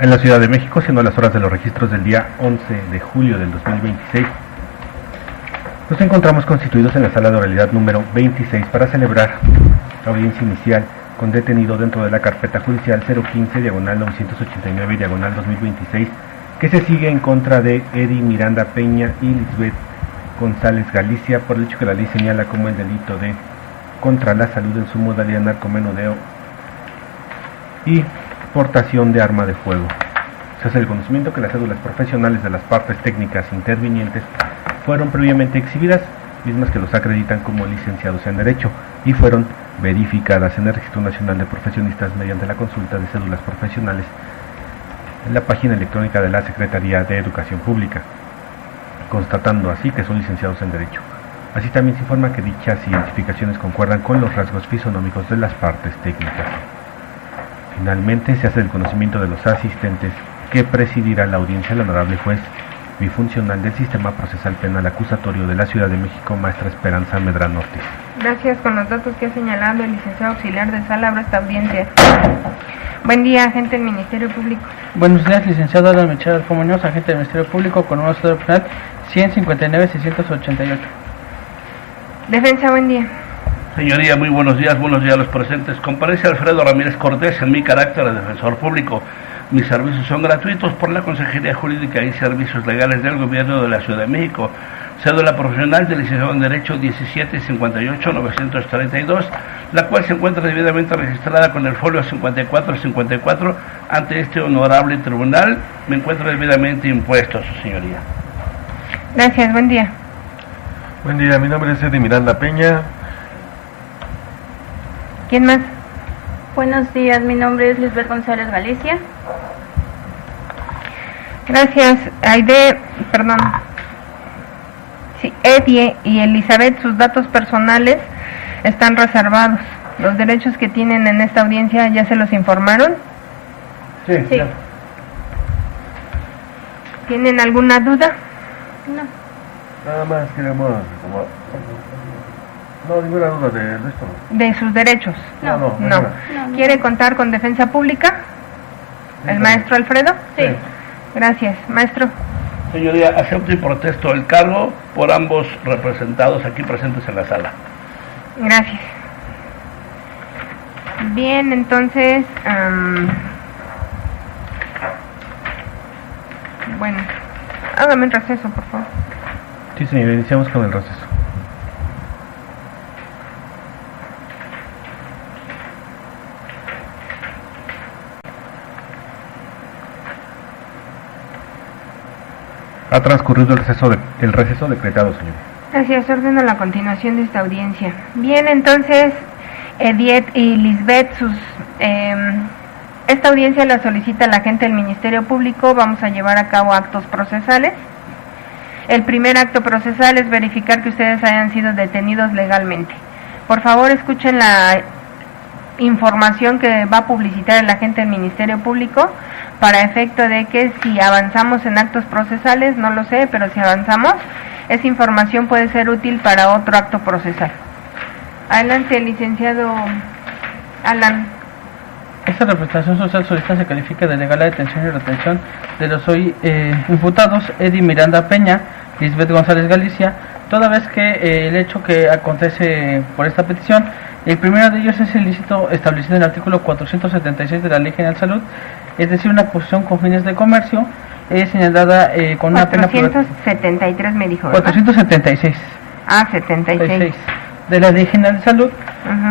En la Ciudad de México, siendo las horas de los registros del día 11 de julio del 2026, nos encontramos constituidos en la sala de oralidad número 26 para celebrar la audiencia inicial con detenido dentro de la carpeta judicial 015-989-2026, que se sigue en contra de Edi Miranda Peña y Lisbeth González Galicia por el hecho que la ley señala como el delito de contra la salud en su modalidad narcomenudeo y portación de arma de fuego. Se hace el conocimiento que las cédulas profesionales de las partes técnicas intervinientes fueron previamente exhibidas, mismas que los acreditan como licenciados en Derecho, y fueron verificadas en el Registro Nacional de Profesionistas mediante la consulta de cédulas profesionales en la página electrónica de la Secretaría de Educación Pública, constatando así que son licenciados en Derecho. Así también se informa que dichas identificaciones concuerdan con los rasgos fisonómicos de las partes técnicas. Finalmente, se hace el conocimiento de los asistentes que presidirá la audiencia el honorable juez bifuncional del Sistema Procesal Penal Acusatorio de la Ciudad de México, maestra Esperanza Medrano Ortiz. Gracias. Con los datos que ha señalado el licenciado auxiliar de sala, abro esta audiencia. Buen día, agente del Ministerio Público. Buenos días, licenciado Alan Mechado Alcomuñoz, agente del Ministerio Público, con un código penal 159-688. Defensa, buen día. Señoría, muy buenos días a los presentes. Comparece Alfredo Ramírez Cortés en mi carácter de defensor público. Mis servicios son gratuitos por la Consejería Jurídica y Servicios Legales del Gobierno de la Ciudad de México. Cédula profesional de licenciado en Derecho 1758-932, la cual se encuentra debidamente registrada con el folio 5454 ante este honorable tribunal. Me encuentro debidamente impuesto, su señoría. Gracias, buen día. Buen día, mi nombre es Edi Miranda Peña. ¿Quién más? Buenos días, mi nombre es Lisbeth González Galicia. Gracias. Sí, Edie y Elizabeth, sus datos personales están reservados. Los derechos que tienen en esta audiencia, ¿ya se los informaron? Sí. Ya. ¿Tienen alguna duda? No. Nada más queremos... No, ninguna duda de esto. ¿De sus derechos? No. No. ¿Quiere contar con defensa pública? ¿El maestro Alfredo? Sí. Gracias. Maestro. Señoría, acepto y protesto el cargo por ambos representados aquí presentes en la sala. Gracias. Bien, entonces, bueno, hágame un receso, por favor. Sí, señor, iniciamos con el receso. Ha transcurrido el receso decretado, señor. Gracias, ordeno la continuación de esta audiencia. Bien, entonces, Ediet y Lisbeth, esta audiencia la solicita la agente del Ministerio Público. Vamos a llevar a cabo actos procesales. El primer acto procesal es verificar que ustedes hayan sido detenidos legalmente. Por favor, escuchen la información que va a publicitar el agente del Ministerio Público, para efecto de que si avanzamos en actos procesales, no lo sé, pero si avanzamos, esa información puede ser útil para otro acto procesal. Adelante, licenciado Alan. Esta representación social solicita se califica de legal la detención y retención de los hoy imputados Edi Miranda Peña, Lisbeth González Galicia, toda vez que el hecho que acontece por esta petición, el primero de ellos es el ilícito establecido en el artículo 476 de la Ley General de Salud, es decir, una posesión con fines de comercio, señalada con una pena... 473 me dijo, ¿verdad? 476. Ah, 76. De la Ley General de Salud,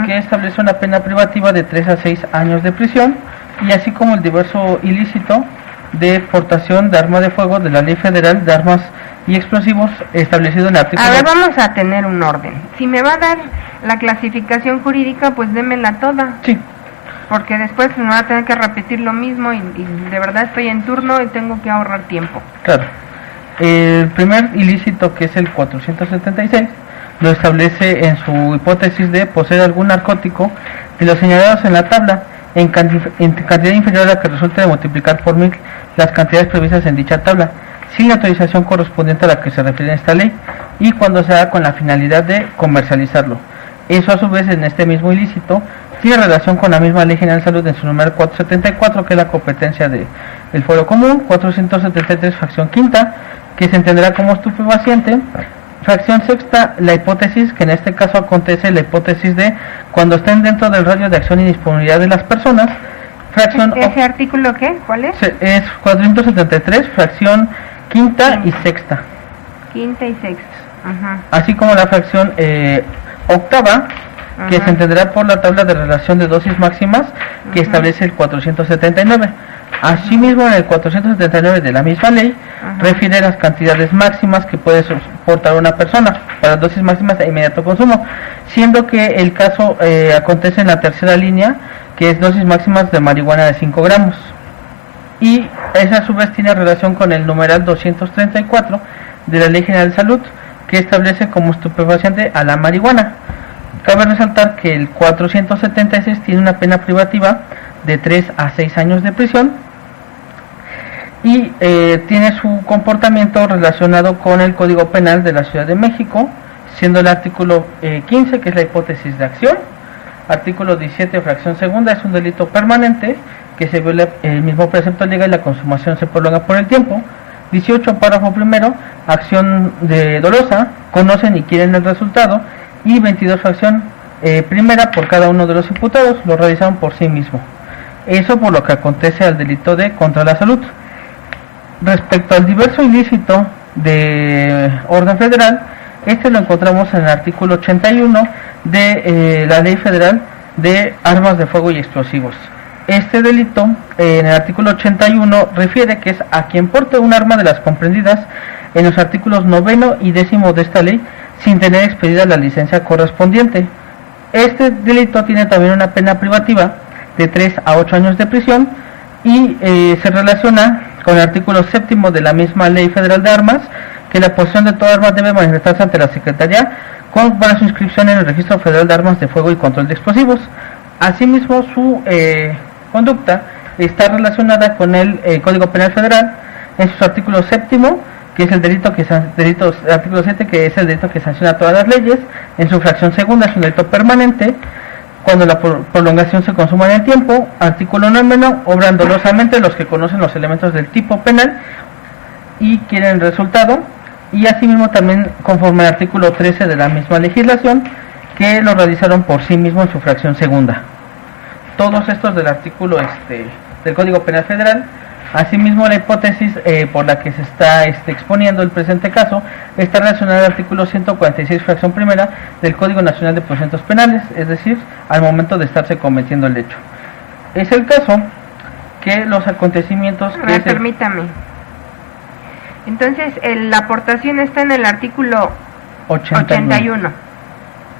que establece una pena privativa de 3 a 6 años de prisión, y así como el diverso ilícito de portación de arma de fuego de la Ley Federal de Armas y Explosivos establecido en el artículo... A ver, vamos a tener un orden. Si me va a dar la clasificación jurídica, pues démela toda. Sí. Porque después me va a tener que repetir lo mismo y de verdad estoy en turno y tengo que ahorrar tiempo. Claro. El primer ilícito, que es el 476, lo establece en su hipótesis de poseer algún narcótico de los señalados en la tabla en cantidad inferior a la que resulte de multiplicar por 1000 las cantidades previstas en dicha tabla, sin la autorización correspondiente a la que se refiere en esta ley, y cuando se haga con la finalidad de comercializarlo. Eso a su vez en este mismo ilícito tiene relación con la misma Ley General de Salud en su número 474, que es la competencia del Foro Común, 473, fracción quinta, que se entenderá como estupefaciente, fracción sexta, la hipótesis, que en este caso acontece la hipótesis de cuando estén dentro del radio de acción y disponibilidad de las personas, fracción... ¿Ese artículo qué? ¿Cuál es? Es 473, fracción quinta y sexta. Quinta y sexta. Ajá. Así como la fracción octava, que Ajá. se entenderá por la tabla de relación de dosis máximas que establece el 479. Asimismo, en el 479 de la misma ley, refiere las cantidades máximas que puede soportar una persona para dosis máximas de inmediato consumo, siendo que el caso acontece en la tercera línea, que es dosis máximas de marihuana de 5 gramos. Y esa a su vez tiene relación con el numeral 234 de la Ley General de Salud, que establece como estupefaciente a la marihuana. Cabe resaltar que el 476 tiene una pena privativa de 3 a 6 años de prisión y tiene su comportamiento relacionado con el Código Penal de la Ciudad de México, siendo el artículo 15, que es la hipótesis de acción, artículo 17, fracción segunda, es un delito permanente que se viola el mismo precepto legal y la consumación se prolonga por el tiempo. 18, párrafo primero, acción de dolosa, conocen y quieren el resultado, y 22, fracción primera, por cada uno de los imputados, lo realizaron por sí mismo. Eso por lo que acontece al delito de contra la salud. Respecto al diverso ilícito de orden federal, este lo encontramos en el artículo 81 de la Ley Federal de Armas de Fuego y Explosivos. Este delito, en el artículo 81, refiere que es a quien porte un arma de las comprendidas en los artículos 9 y 10 de esta ley, sin tener expedida la licencia correspondiente. Este delito tiene también una pena privativa de 3 a 8 años de prisión y se relaciona con el artículo 7 de la misma Ley Federal de Armas, que la posesión de toda arma debe manifestarse ante la Secretaría para su inscripción en el Registro Federal de Armas de Fuego y Control de Explosivos. Asimismo, su conducta está relacionada con el Código Penal Federal en sus artículos 7, que es el artículo 7, que es el delito que sanciona todas las leyes, en su fracción segunda es un delito permanente, cuando la prolongación se consuma en el tiempo, artículo 9, obran dolosamente los que conocen los elementos del tipo penal y quieren el resultado, y asimismo también conforme al artículo 13 de la misma legislación, que lo realizaron por sí mismo en su fracción segunda. Todos estos del artículo del Código Penal Federal. Asimismo, la hipótesis por la que se está exponiendo el presente caso está relacionada al artículo 146, fracción primera del Código Nacional de Procedimientos Penales, es decir, al momento de estarse cometiendo el hecho. Es el caso que los acontecimientos... Permítame. Entonces, la aportación está en el artículo 81.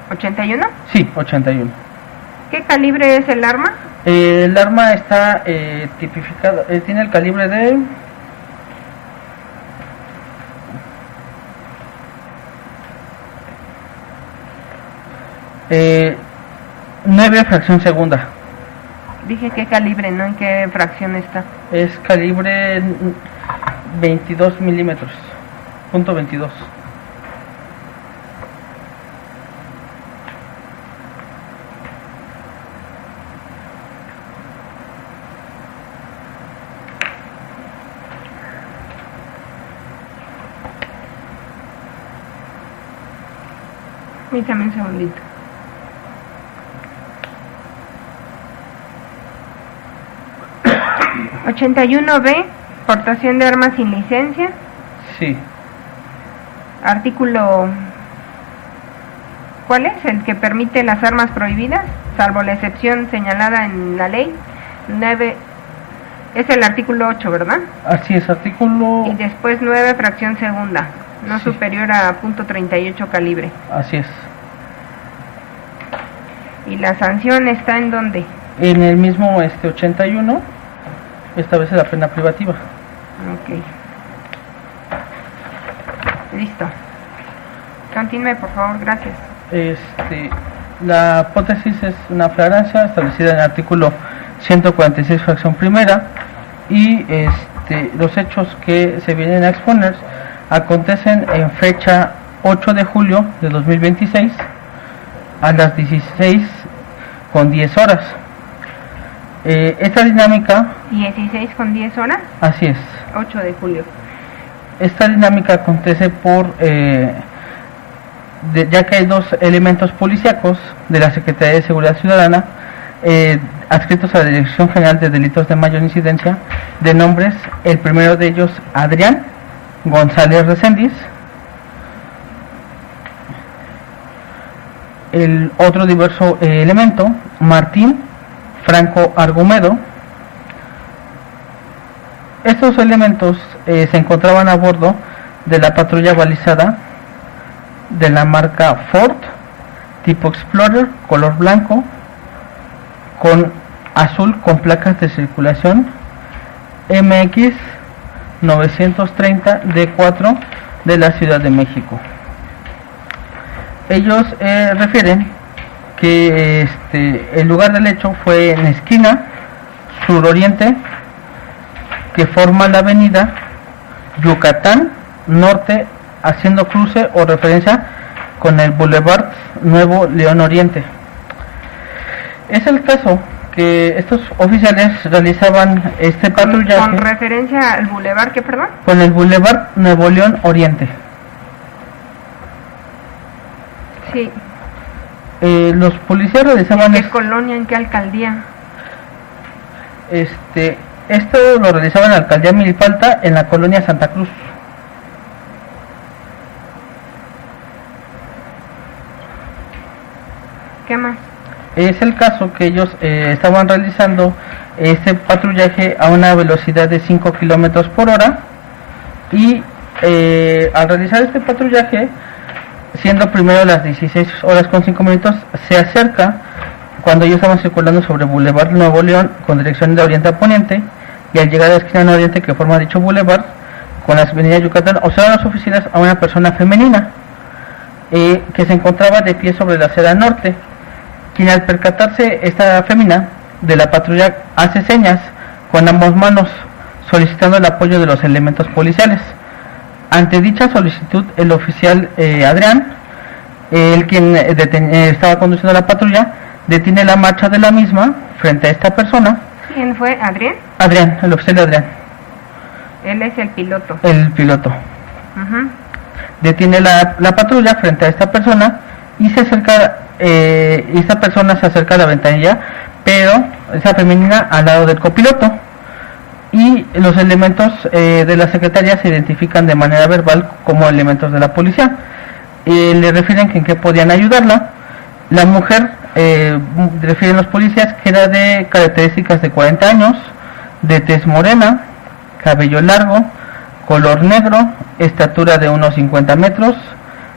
¿81? Sí, 81. ¿Qué calibre es el arma? El arma está tipificada, tiene el calibre de... Eh, 9, fracción segunda. Dije qué calibre, no en qué fracción está. Es calibre 22 milímetros, punto 22. Permítame un segundito. ¿81B, portación de armas sin licencia? Sí. Artículo... ¿Cuál es? El que permite las armas prohibidas, salvo la excepción señalada en la ley. 9... Es el artículo 8, ¿verdad? Así es, artículo... Y después 9, fracción segunda, no sí. superior a punto .38 calibre. Así es. ¿Y la sanción está en dónde? En el mismo 81, establece la pena privativa. Ok. Listo. Continúe, por favor, gracias. La hipótesis es una flagrancia establecida en el artículo 146, fracción primera, y los hechos que se vienen a exponer acontecen en fecha 8 de julio de 2026, a las 16:10. Esta dinámica... 16:10. Así es. 8 de julio. Esta dinámica acontece ya que hay dos elementos policíacos de la Secretaría de Seguridad Ciudadana adscritos a la Dirección General de Delitos de Mayor Incidencia, de nombres, el primero de ellos Adrián González Recendis, el otro diverso elemento Martín Franco Argumedo. Estos elementos se encontraban a bordo de la patrulla balizada de la marca Ford, tipo Explorer, color blanco, con azul con placas de circulación MX 930 D4 de la Ciudad de México. Ellos refieren que el lugar del hecho fue en esquina suroriente que forma la avenida Yucatán Norte, haciendo cruce o referencia con el Boulevard Nuevo León Oriente. Es el caso que estos oficiales realizaban este patrullaje con referencia al Boulevard, ¿qué, perdón? Con el Boulevard Nuevo León Oriente. Sí. Los policías realizaban... ¿En qué colonia, en qué alcaldía? Esto lo realizaban en la alcaldía Milpalta, en la colonia Santa Cruz. ¿Qué más? Es el caso que ellos estaban realizando este patrullaje a una velocidad de 5 kilómetros por hora y al realizar este patrullaje, siendo primero las 16:05, se acerca cuando ellos estaban circulando sobre Boulevard Nuevo León con dirección de oriente a poniente, y al llegar a la esquina nororiente que forma dicho boulevard con la avenida Yucatán, observan las oficinas a una persona femenina que se encontraba de pie sobre la acera norte, quien al percatarse esta fémina de la patrulla hace señas con ambas manos solicitando el apoyo de los elementos policiales. Ante dicha solicitud, el oficial Adrián, el quien estaba conduciendo la patrulla, detiene la marcha de la misma frente a esta persona. ¿Quién fue? ¿Adrián? Adrián, el oficial Adrián. Él es el piloto. El piloto. Uh-huh. Detiene la patrulla frente a esta persona y se acerca, esta persona se acerca a la ventanilla, pero esa femenina al lado del copiloto. Y los elementos de la secretaría se identifican de manera verbal como elementos de la policía. Le refieren que en qué podían ayudarla. La mujer, refieren los policías, que era de características de 40 años, de tez morena, cabello largo, color negro, estatura de unos 50 metros,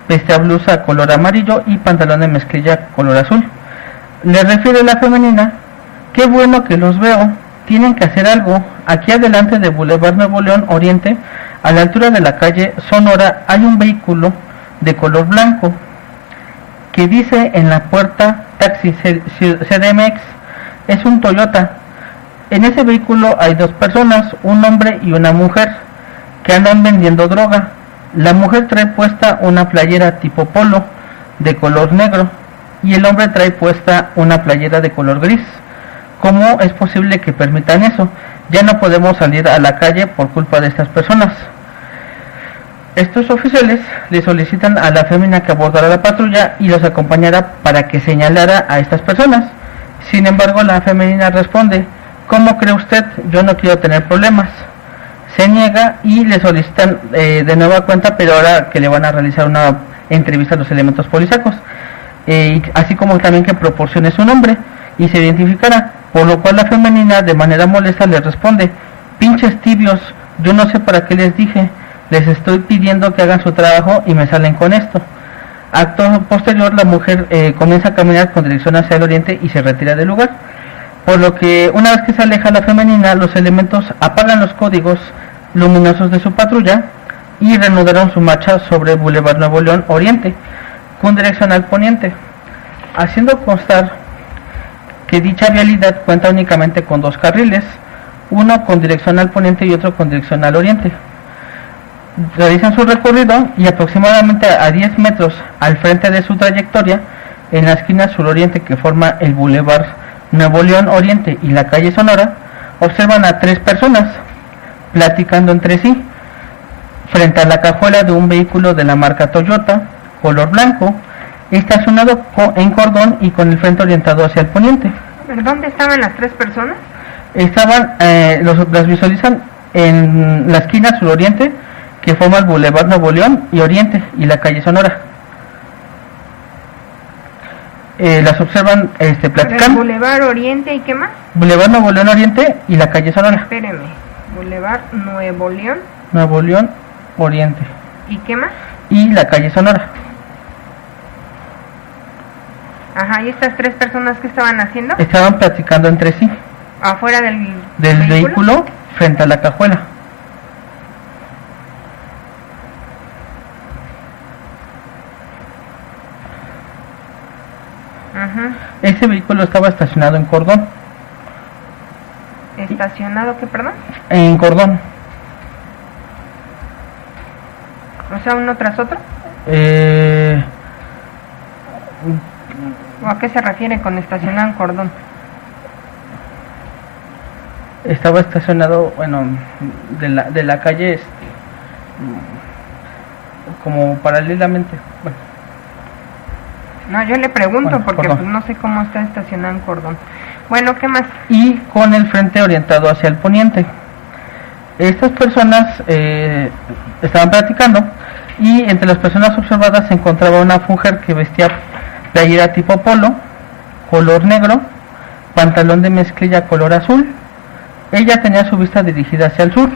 vestía blusa color amarillo y pantalón de mezclilla color azul. Le refiere la femenina: qué bueno que los veo, tienen que hacer algo. Aquí adelante de Boulevard Nuevo León Oriente, a la altura de la calle Sonora, hay un vehículo de color blanco que dice en la puerta taxi CDMX. Es un Toyota. En ese vehículo hay dos personas, un hombre y una mujer, que andan vendiendo droga. La mujer trae puesta una playera tipo polo de color negro y el hombre trae puesta una playera de color gris. ¿Cómo es posible que permitan eso? Ya no podemos salir a la calle por culpa de estas personas. Estos oficiales le solicitan a la fémina que abordara la patrulla y los acompañara para que señalara a estas personas. Sin embargo, la femenina responde: ¿cómo cree usted? Yo no quiero tener problemas. Se niega y le solicitan de nueva cuenta, pero ahora que le van a realizar una entrevista a los elementos policíacos, así como también que proporcione su nombre y se identificara, por lo cual la femenina de manera molesta le responde: pinches tibios, yo no sé para qué les dije, les estoy pidiendo que hagan su trabajo y me salen con esto. Acto posterior, la mujer comienza a caminar con dirección hacia el oriente y se retira del lugar, por lo que una vez que se aleja la femenina, los elementos apagan los códigos luminosos de su patrulla y reanudaron su marcha sobre Boulevard Nuevo León Oriente con dirección al poniente, haciendo constar que dicha vialidad cuenta únicamente con dos carriles, uno con dirección al poniente y otro con dirección al oriente. Realizan su recorrido y aproximadamente a 10 metros al frente de su trayectoria en la esquina suroriente que forma el Boulevard Nuevo León Oriente y la calle Sonora, observan a 3 personas platicando entre sí frente a la cajuela de un vehículo de la marca Toyota, color blanco, estacionado en cordón y con el frente orientado hacia el poniente. ¿Dónde estaban las 3 personas? Estaban, las visualizan en la esquina suroriente que forma el Boulevard Nuevo León y Oriente y la calle Sonora. Las observan platicando. ¿El Boulevard Oriente y qué más? Boulevard Nuevo León Oriente y la calle Sonora. Espéreme. Boulevard Nuevo León. Nuevo León Oriente. ¿Y qué más? Y la calle Sonora. Ajá, ¿y estas 3 personas qué estaban haciendo? Estaban platicando entre sí. ¿Afuera del vehículo frente a la cajuela. Ajá. Ese vehículo estaba estacionado en cordón. ¿Estacionado qué, perdón? En cordón. O sea, uno tras otro. ¿O a qué se refiere con estacionado en cordón? Estaba estacionado, bueno, de la calle, como paralelamente. Bueno. No, yo le pregunto Bueno, porque perdón. pues, no sé cómo está estacionado en cordón. Bueno, ¿qué más? Y con el frente orientado hacia el poniente. Estas personas estaban platicando y entre las personas observadas se encontraba una mujer que vestía playera tipo polo, color negro, pantalón de mezclilla color azul. Ella tenía su vista dirigida hacia el sur.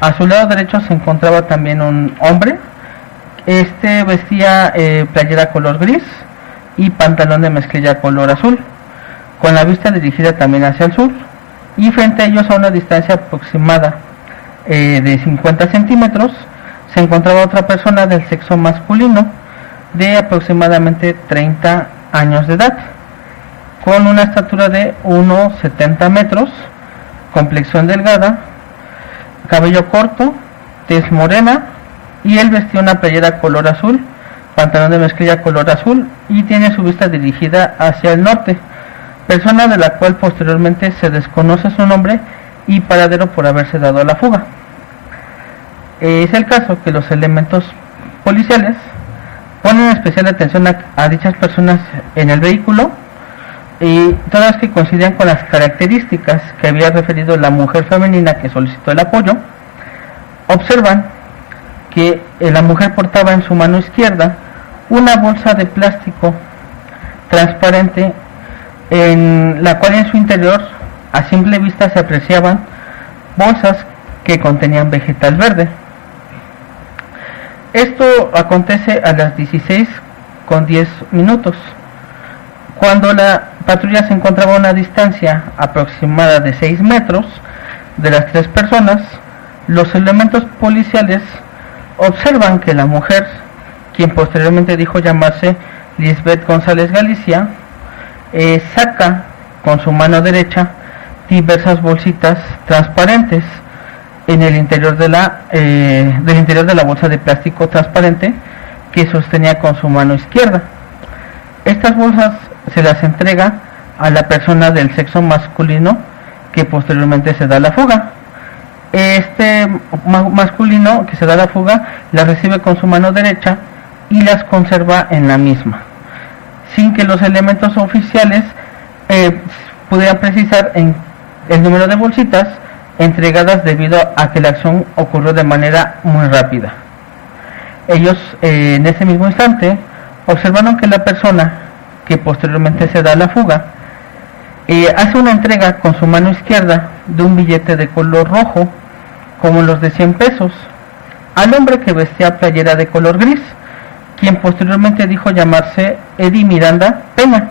A su lado derecho se encontraba también un hombre. Vestía playera color gris y pantalón de mezclilla color azul, con la vista dirigida también hacia el sur, y frente a ellos, a una distancia aproximada de 50 centímetros, se encontraba otra persona del sexo masculino de aproximadamente 30 años de edad, con una estatura de 1,70 metros, complexión delgada, cabello corto, tez morena, y él vestía una playera color azul, pantalón de mezclilla color azul, y tiene su vista dirigida hacia el norte, persona de la cual posteriormente se desconoce su nombre y paradero por haberse dado a la fuga. Es el caso que los elementos policiales ponen especial atención a dichas personas en el vehículo, y todas que coinciden con las características que había referido la mujer femenina que solicitó el apoyo. Observan que la mujer portaba en su mano izquierda una bolsa de plástico transparente, en la cual en su interior a simple vista se apreciaban bolsas que contenían vegetal verde. Esto acontece a las 16:10, cuando la patrulla se encontraba a una distancia aproximada de 6 metros de las 3 personas. Los elementos policiales observan que la mujer, quien posteriormente dijo llamarse Lisbeth González Galicia, saca con su mano derecha diversas bolsitas transparentes en el interior de del interior de la bolsa de plástico transparente que sostenía con su mano izquierda. Estas bolsas se las entrega a la persona del sexo masculino que posteriormente se da la fuga. Masculino que se da la fuga las recibe con su mano derecha y las conserva en la misma, sin que los elementos oficiales pudieran precisar en el número de bolsitas entregadas, debido a que la acción ocurrió de manera muy rápida. Ellos en ese mismo instante observaron que la persona que posteriormente se da la fuga hace una entrega con su mano izquierda de un billete de color rojo, como los de 100 pesos, al hombre que vestía playera de color gris, quien posteriormente dijo llamarse Eddie Miranda Peña.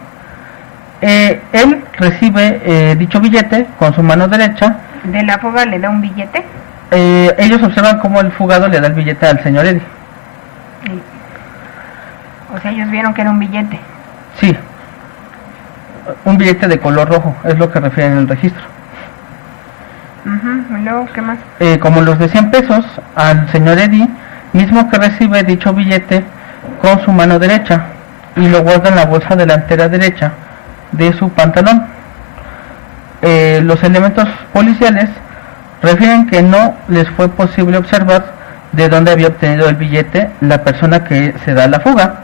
Él recibe dicho billete con su mano derecha. ¿De la fuga le da un billete? Ellos observan cómo el fugado le da el billete al señor Eddie. O sea, ellos vieron que era un billete. Sí, un billete de color rojo, es lo que refiere en el registro. ¿Y luego qué más? Como los de 100 pesos, al señor Eddie, mismo que recibe dicho billete con su mano derecha. y lo guarda en la bolsa delantera derecha de su pantalón. Los elementos policiales refieren que no les fue posible observar de dónde había obtenido el billete la persona que se da la fuga,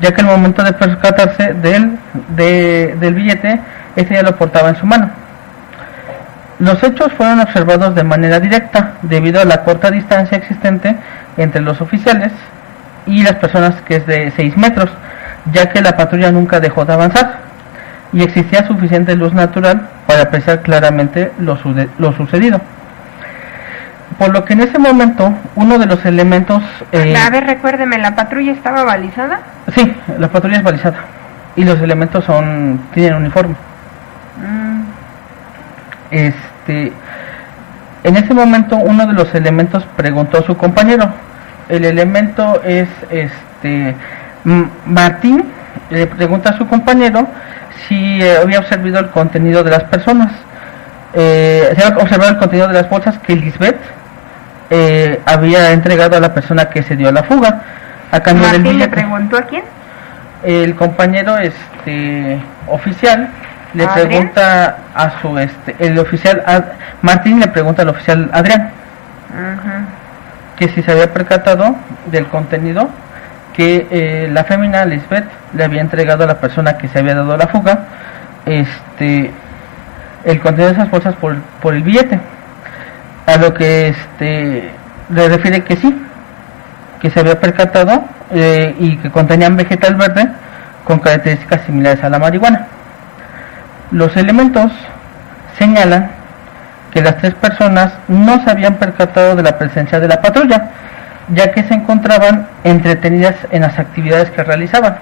ya que al momento de percatarse del billete, este ya lo portaba en su mano. Los hechos fueron observados de manera directa debido a la corta distancia existente entre los oficiales y las personas, que es de 6 metros, ya que la patrulla nunca dejó de avanzar y existía suficiente luz natural para apreciar claramente lo sucedido. Por lo que en ese momento uno de los elementos... A ver, recuérdeme, ¿la patrulla estaba balizada? Sí, la patrulla es balizada y los elementos tienen uniforme. En ese momento uno de los elementos preguntó a su compañero. El elemento es Martín, le pregunta a su compañero si había observado el contenido de las personas, se había observado el contenido de las bolsas que Lisbeth había entregado a la persona que se dio a la fuga a cambio del billete. ¿Martín le preguntó a quién? El compañero oficial le ¿Adrián? pregunta a su el oficial Martín le pregunta al oficial Adrián que si se había percatado del contenido que la fémina Lisbeth le había entregado a la persona que se había dado a la fuga, el contenido de esas bolsas por el billete, a lo que le refiere que sí, que se había percatado y que contenían vegetal verde con características similares a la marihuana. Los elementos señalan que las 3 personas no se habían percatado de la presencia de la patrulla, ya que se encontraban entretenidas en las actividades que realizaban.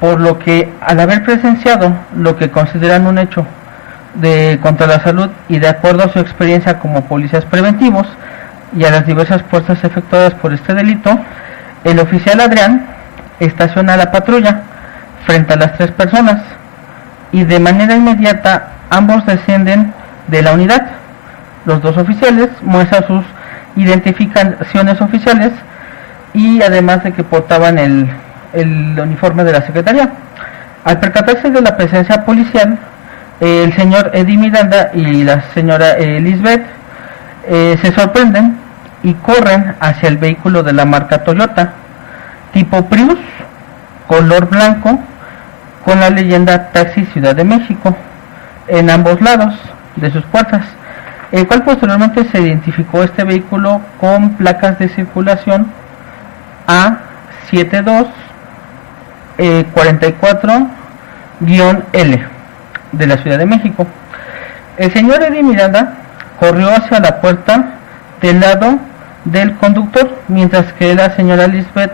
Por lo que, al haber presenciado lo que consideran un hecho contra la salud y de acuerdo a su experiencia como policías preventivos y a las diversas puestas efectuadas por este delito, el oficial Adrián estaciona la patrulla frente a las 3 personas y de manera inmediata ambos descienden de la unidad. Los 2 oficiales muestran sus identificaciones oficiales y además de que portaban el uniforme de la Secretaría. Al percatarse de la presencia policial, el señor Eddie Miranda y la señora Lisbeth se sorprenden y corren hacia el vehículo de la marca Toyota, tipo Prius, color blanco, con la leyenda Taxi Ciudad de México en ambos lados de sus puertas, el cual posteriormente se identificó este vehículo con placas de circulación A7244-L de la Ciudad de México. El señor Eddie Miranda corrió hacia la puerta del lado del conductor, mientras que la señora Lisbeth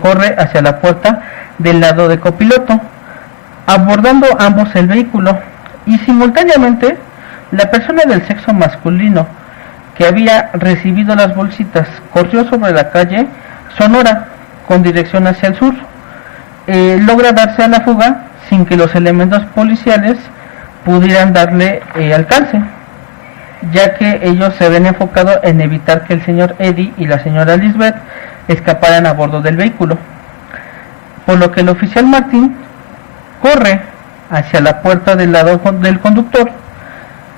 corre hacia la puerta del lado de copiloto, abordando ambos el vehículo, y simultáneamente la persona del sexo masculino que había recibido las bolsitas corrió sobre la calle Sonora con dirección hacia el sur. Logra darse a la fuga sin que los elementos policiales pudieran darle alcance, ya que ellos se ven enfocados en evitar que el señor Eddie y la señora Lisbeth escaparan a bordo del vehículo, por lo que el oficial Martín corre hacia la puerta del lado del conductor,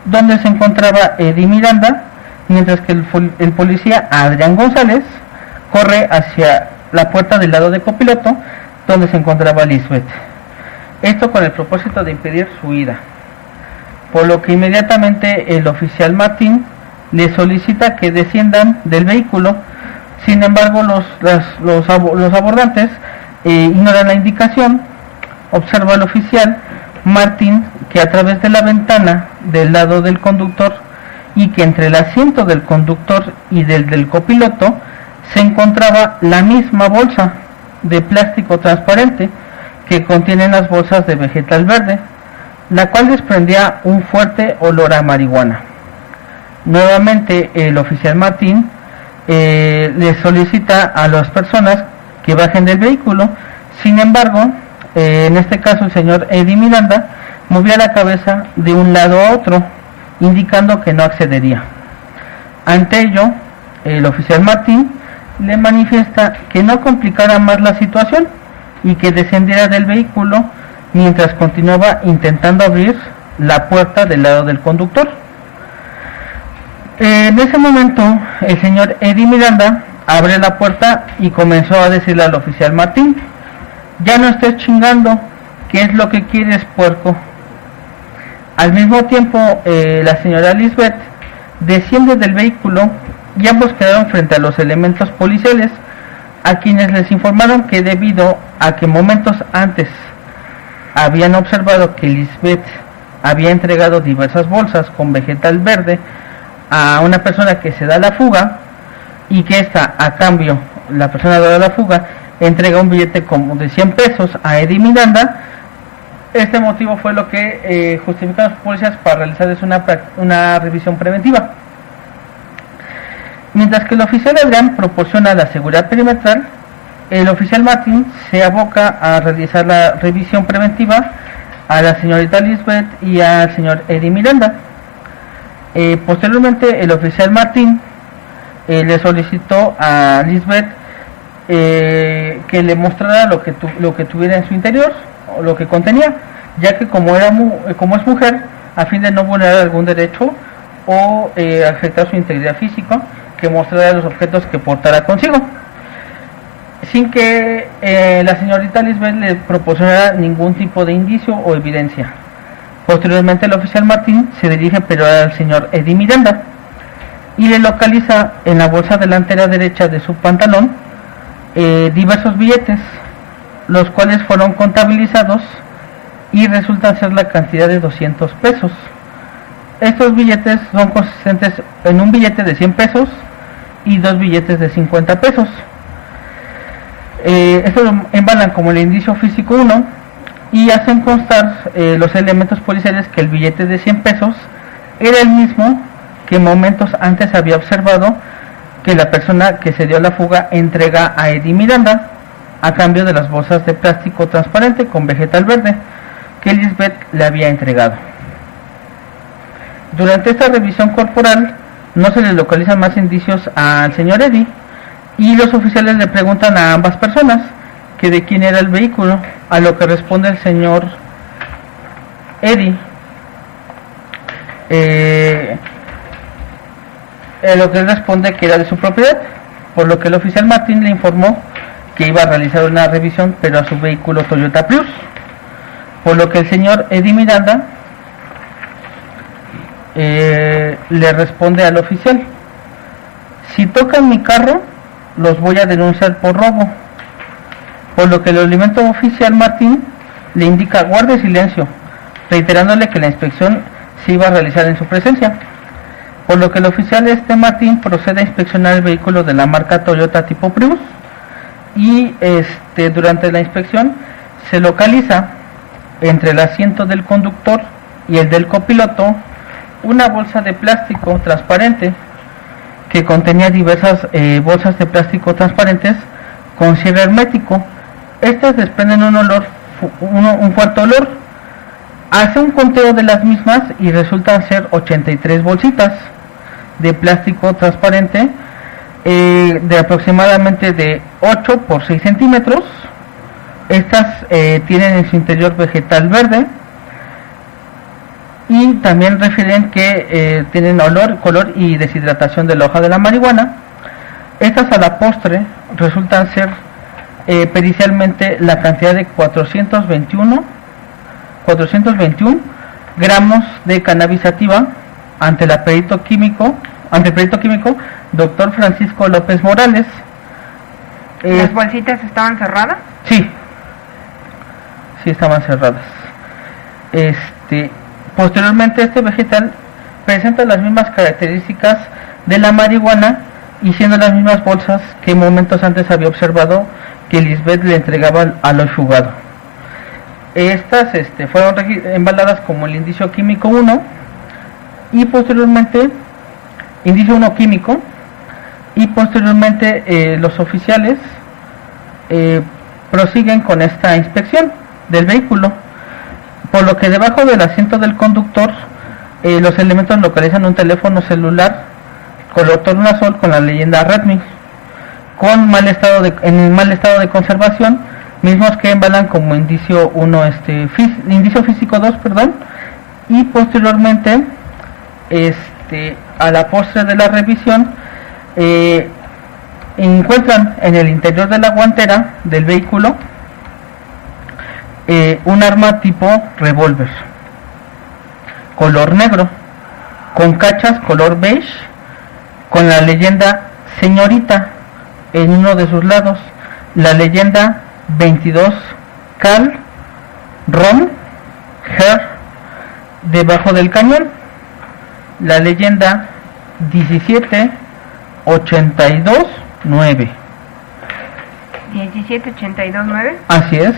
donde se encontraba Eddie Miranda, mientras que el policía Adrián González corre hacia la puerta del lado de copiloto, donde se encontraba Lisbeth. Esto con el propósito de impedir su huida, por lo que inmediatamente el oficial Martín le solicita que desciendan del vehículo. Sin embargo, los abordantes ignoran la indicación. Observa el oficial Martín que a través de la ventana del lado del conductor y que entre el asiento del conductor y del copiloto se encontraba la misma bolsa de plástico transparente que contienen las bolsas de vegetal verde, la cual desprendía un fuerte olor a marihuana. Nuevamente el oficial Martín le solicita a las personas que bajen del vehículo. Sin embargo, en este caso el señor Eddie Miranda movía la cabeza de un lado a otro, indicando que no accedería. Ante ello, el oficial Martín le manifiesta que no complicara más la situación y que descendiera del vehículo mientras continuaba intentando abrir la puerta del lado del conductor. En ese momento el señor Eddie Miranda abre la puerta y comenzó a decirle al oficial Martín: ya no estés chingando, ¿qué es lo que quieres, puerco? Al mismo tiempo la señora Lisbeth desciende del vehículo y ambos quedaron frente a los elementos policiales, a quienes les informaron que debido a que momentos antes habían observado que Lisbeth había entregado diversas bolsas con vegetal verde a una persona que se da la fuga, y que esta, a cambio, la persona dada la fuga, entrega un billete como de 100 pesos a Eddie Miranda. Este motivo fue lo que justificaron los policías para realizarles una revisión preventiva. Mientras que el oficial Adrián proporciona la seguridad perimetral, el oficial Martín se aboca a realizar la revisión preventiva a la señorita Lisbeth y al señor Eddie Miranda. Posteriormente, el oficial Martín le solicitó a Lisbeth que le mostrara lo que tuviera en su interior, o lo que contenía, ya que como es mujer, a fin de no vulnerar algún derecho o afectar su integridad física, que mostrara los objetos que portara consigo, sin que la señorita Lisbeth le proporcionara ningún tipo de indicio o evidencia. Posteriormente, el oficial Martín se dirige pero al señor Eddie Miranda y le localiza en la bolsa delantera derecha de su pantalón diversos billetes, los cuales fueron contabilizados y resultan ser la cantidad de 200 pesos. Estos billetes son consistentes en un billete de 100 pesos y 2 billetes de 50 pesos. Estos embalan como el indicio físico 1 y hacen constar los elementos policiales que el billete de 100 pesos era el mismo que momentos antes había observado que la persona que se dio la fuga entrega a Eddie Miranda a cambio de las bolsas de plástico transparente con vegetal verde que Lisbeth le había entregado. Durante esta revisión corporal no se le localizan más indicios al señor Eddie, y los oficiales le preguntan a ambas personas que de quién era el vehículo, a lo que responde el señor Eddie, lo que él responde que era de su propiedad, por lo que el oficial Martín le informó que iba a realizar una revisión pero a su vehículo Toyota Prius, por lo que el señor Eddie Miranda le responde al oficial: si tocan mi carro los voy a denunciar por robo, por lo que el elemento oficial Martín le indica guarde silencio, reiterándole que la inspección se iba a realizar en su presencia, por lo que el oficial Martín procede a inspeccionar el vehículo de la marca Toyota tipo Prius, y durante la inspección se localiza entre el asiento del conductor y el del copiloto una bolsa de plástico transparente que contenía diversas bolsas de plástico transparentes con cierre hermético. Estas desprenden un fuerte olor. Hace un conteo de las mismas y resultan ser 83 bolsitas de plástico transparente de aproximadamente de 8 por 6 centímetros. Estas tienen en su interior vegetal verde, y también refieren que tienen olor, color y deshidratación de la hoja de la marihuana. Estas a la postre resultan ser pericialmente la cantidad de 421 gramos de cannabis sativa ante el perito químico Dr. Francisco López Morales. ¿Las bolsitas estaban cerradas? Sí, estaban cerradas. Posteriormente, este vegetal presenta las mismas características de la marihuana, y siendo las mismas bolsas que momentos antes había observado que Lisbeth le entregaba a lo fugado. Estas fueron embaladas como el indicio químico 1 y posteriormente indicio 1 químico, y posteriormente los oficiales prosiguen con esta inspección del vehículo, por lo que debajo del asiento del conductor los elementos localizan un teléfono celular color tornasol con la leyenda Redmi, con mal estado en mal estado de conservación, mismos que embalan como indicio 1, indicio físico 2, perdón, y posteriormente, a la postre de la revisión, encuentran en el interior de la guantera del vehículo un arma tipo revólver, color negro, con cachas color beige, con la leyenda señorita en uno de sus lados, la leyenda 22 Cal Rom Her debajo del cañón, la leyenda 17829. 17829. Así es.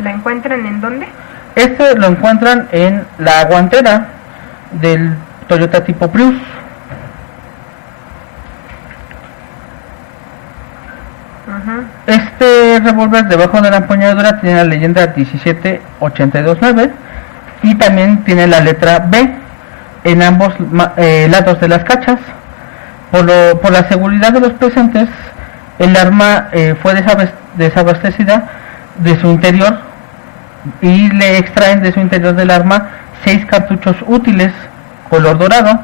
¿La encuentran en dónde? Lo encuentran en la guantera del Toyota tipo Prius. Este revólver debajo de la empuñadura tiene la leyenda 17829 y también tiene la letra B en ambos lados de las cachas. Por la seguridad de los presentes, el arma fue desabastecida de su interior y le extraen de su interior del arma 6 cartuchos útiles color dorado.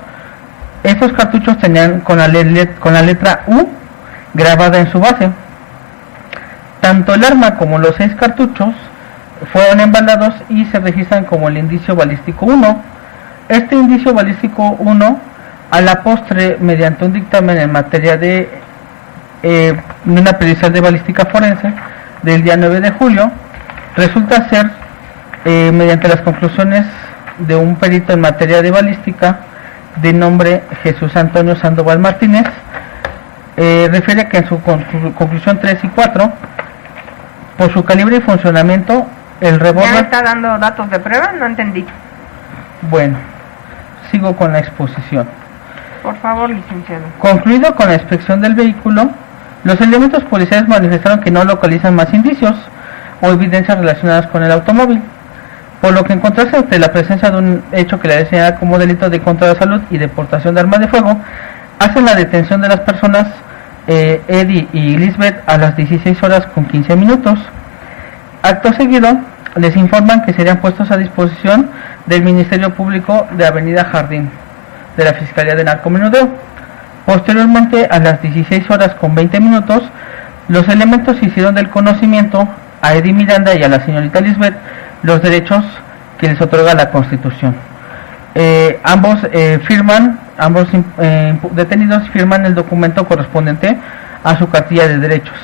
Estos cartuchos tenían con la letra U grabada en su base. Tanto el arma como los 6 cartuchos fueron embalados y se registran como el indicio balístico 1. Este indicio balístico 1, a la postre, mediante un dictamen en materia de una pericial de balística forense del día 9 de julio, resulta ser, mediante las conclusiones de un perito en materia de balística de nombre Jesús Antonio Sandoval Martínez, refiere que en su conclusión 3 y 4, por su calibre y funcionamiento, el revólver... ¿Ya está dando datos de prueba? No entendí. Bueno, sigo con la exposición. Por favor, licenciado. Concluido con la inspección del vehículo, los elementos policiales manifestaron que no localizan más indicios o evidencias relacionadas con el automóvil, por lo que encontrarse ante la presencia de un hecho que le señala como delito de contra la salud y de portación de armas de fuego, hacen la detención de las personas Eddie y Lisbeth a las 16 horas con 15 minutos. Acto seguido, les informan que serían puestos a disposición del Ministerio Público de Avenida Jardín, de la Fiscalía de Narcomenudeo. Posteriormente, a las 16 horas con 20 minutos, los elementos hicieron del conocimiento a Eddie Miranda y a la señorita Lisbeth los derechos que les otorga la Constitución. Ambos detenidos firman el documento correspondiente a su cartilla de derechos.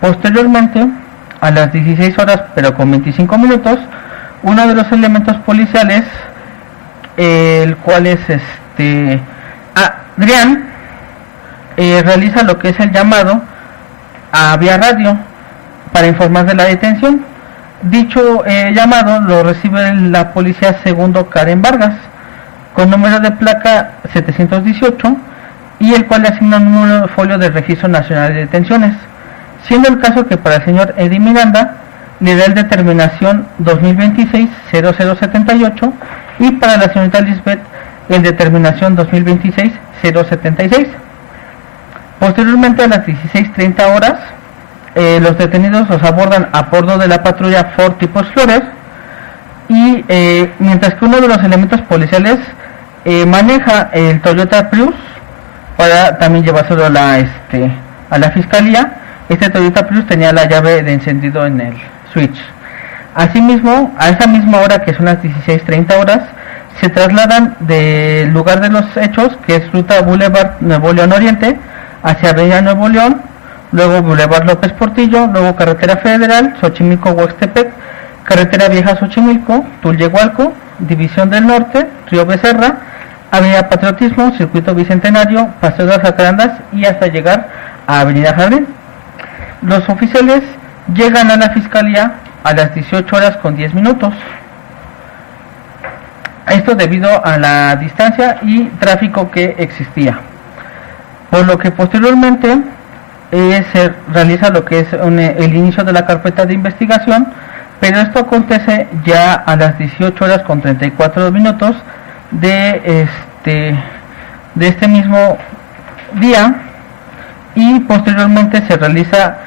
Posteriormente, a las 16 horas pero con 25 minutos, uno de los elementos policiales, el cual es Adrián, realiza lo que es el llamado a vía radio para informar de la detención. Dicho llamado lo recibe la policía segundo Karen Vargas, con número de placa 718, y el cual le asigna un número de folio del Registro Nacional de Detenciones, siendo el caso que para el señor Eddie Miranda le da el determinación 2026-0078 y para la señorita Lisbeth el determinación 2026-076. Posteriormente, a las 16:30 horas, los detenidos los abordan a bordo de la patrulla Ford tipo Explorer, y mientras que uno de los elementos policiales maneja el Toyota Prius para también llevárselo a la fiscalía. Este Toyota Prius tenía la llave de encendido en el switch. Asimismo, a esa misma hora, que son las 16:30 horas, se trasladan del lugar de los hechos, que es ruta Boulevard Nuevo León Oriente, hacia Avenida Nuevo León, luego Boulevard López Portillo, luego Carretera Federal, Xochimilco-Huaxtepec, Carretera Vieja Xochimilco, Tulyehualco, División del Norte, Río Becerra, Avenida Patriotismo, Circuito Bicentenario, Paseo de las Jacarandas y hasta llegar a Avenida Jardín. Los oficiales llegan a la fiscalía a las 18 horas con 10 minutos. Esto debido a la distancia y tráfico que existía. Por lo que posteriormente se realiza lo que es el inicio de la carpeta de investigación, pero esto acontece ya a las 18 horas con 34 minutos de este mismo día, y posteriormente se realiza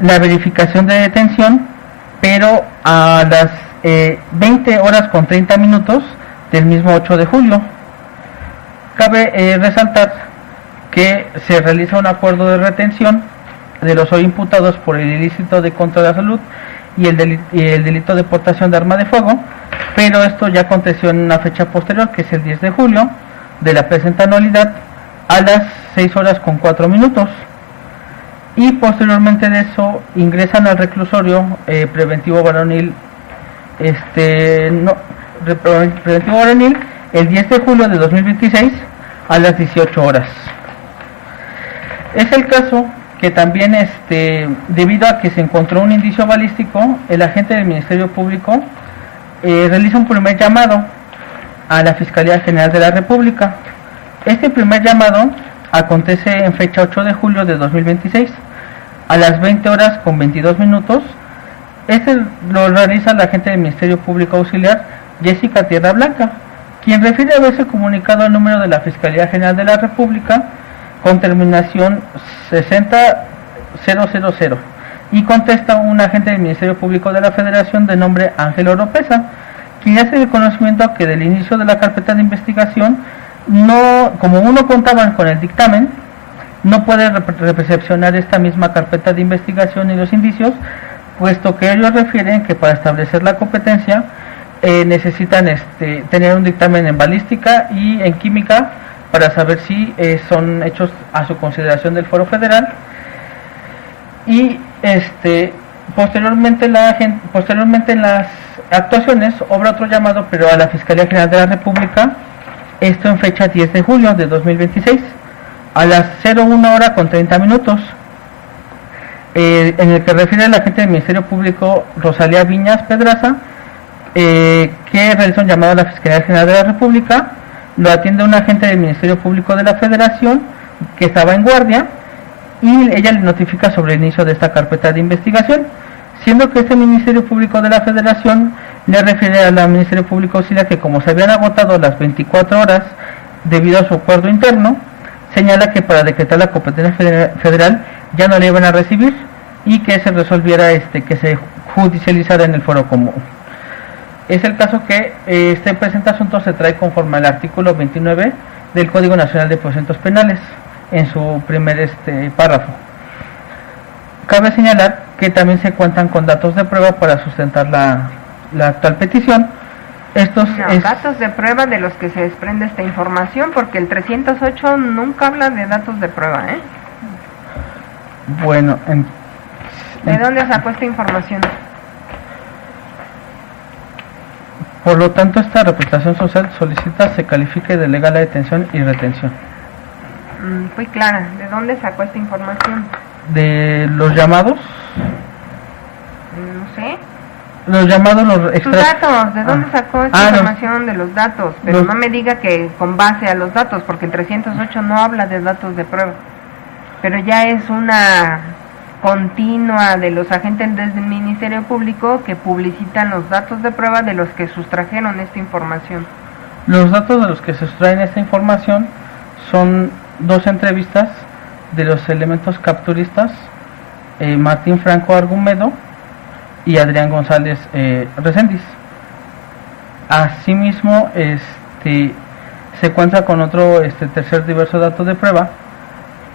la verificación de detención, pero a las 20 horas con 30 minutos del mismo 8 de julio. Cabe resaltar que se realiza un acuerdo de retención de los hoy imputados por el ilícito de contra la salud y el delito de portación de arma de fuego, pero esto ya aconteció en una fecha posterior, que es el 10 de julio de la presente anualidad, a las 6 horas con 4 minutos. Y posteriormente de eso ingresan al reclusorio preventivo varonil preventivo varonil el 10 de julio de 2026 a las 18 horas. Es el caso que también debido a que se encontró un indicio balístico, el agente del Ministerio Público realiza un primer llamado a la Fiscalía General de la República. Este primer llamado acontece en fecha 8 de julio de 2026 a las 20 horas con 22 minutos. Lo realiza la agente del Ministerio Público Auxiliar Jessica Tierra Blanca, quien refiere haberse comunicado el número de la Fiscalía General de la República con terminación 60000 y contesta un agente del Ministerio Público de la Federación de nombre Ángel Oropesa, quien hace el conocimiento que del inicio de la carpeta de investigación, como uno contaban con el dictamen, no puede recepcionar esta misma carpeta de investigación y los indicios, puesto que ellos refieren que para establecer la competencia necesitan tener un dictamen en balística y en química para saber si son hechos a su consideración del Foro Federal. Y posteriormente en las actuaciones obra otro llamado, pero a la Fiscalía General de la República, esto en fecha 10 de julio de 2026 a las 01 hora con 30 minutos, en el que refiere la agente del Ministerio Público Rosalía Viñas Pedraza, que realiza un llamado a la Fiscalía General de la República. Lo atiende un agente del Ministerio Público de la Federación que estaba en guardia, y ella le notifica sobre el inicio de esta carpeta de investigación, siendo que este Ministerio Público de la Federación le refiere al Ministerio Público Auxiliar que, como se habían agotado las 24 horas debido a su acuerdo interno, señala que para decretar la competencia federal ya no le iban a recibir y que se resolviera que se judicializara en el foro común. Es el caso que este presente asunto se trae conforme al artículo 29 del Código Nacional de Procedimientos Penales en su primer párrafo. Cabe señalar que también se cuentan con datos de prueba para sustentar la actual petición. Datos de prueba de los que se desprende esta información, porque el 308 nunca habla de datos de prueba, ¿eh? Bueno, ¿de dónde sacó esta información? Por lo tanto, esta representación social solicita se califique de legal la detención y retención. Fui clara. ¿De dónde sacó esta información? De los llamados. No sé. Los llamados, Sus datos, ¿de dónde sacó esta información de los datos? Pero no me diga que con base a los datos, porque el 308 no habla de datos de prueba. Pero ya es una continua de los agentes del Ministerio Público que publicitan los datos de prueba de los que sustrajeron esta información. Los datos de los que se sustraen esta información son 2 entrevistas de los elementos capturistas, Martín Franco Argumedo y Adrián González Reséndiz. Asimismo, se cuenta con otro tercer diverso dato de prueba,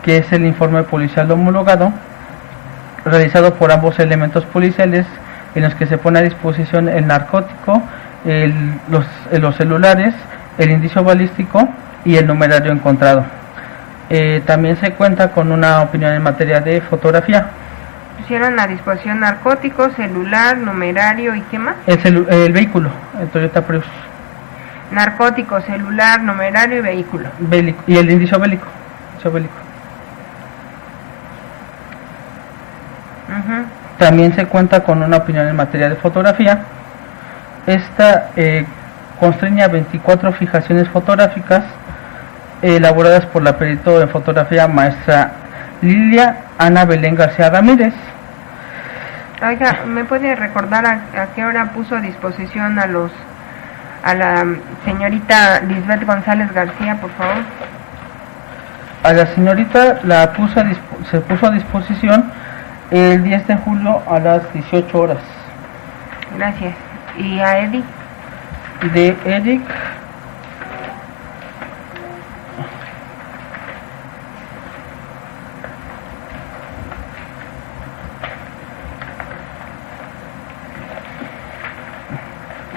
que es el informe policial homologado realizado por ambos elementos policiales, en los que se pone a disposición el narcótico, los celulares, el indicio balístico y el numerario encontrado. También se cuenta con una opinión en materia de fotografía. Pusieron a disposición narcóticos, celular, numerario y ¿qué más? El vehículo, el Toyota Prius. Narcóticos, celular, numerario y vehículo. Y el indicio bélico. También se cuenta con una opinión en materia de fotografía. Esta constriña 24 fijaciones fotográficas elaboradas por la perito en fotografía maestra Lilia Ana Belén García Ramírez. Oiga, ¿me puede recordar a qué hora puso a disposición a la señorita Lisbeth González García, por favor? A la señorita se puso a disposición el 10 de julio a las 18 horas. Gracias. ¿Y a Eddie? De Eric,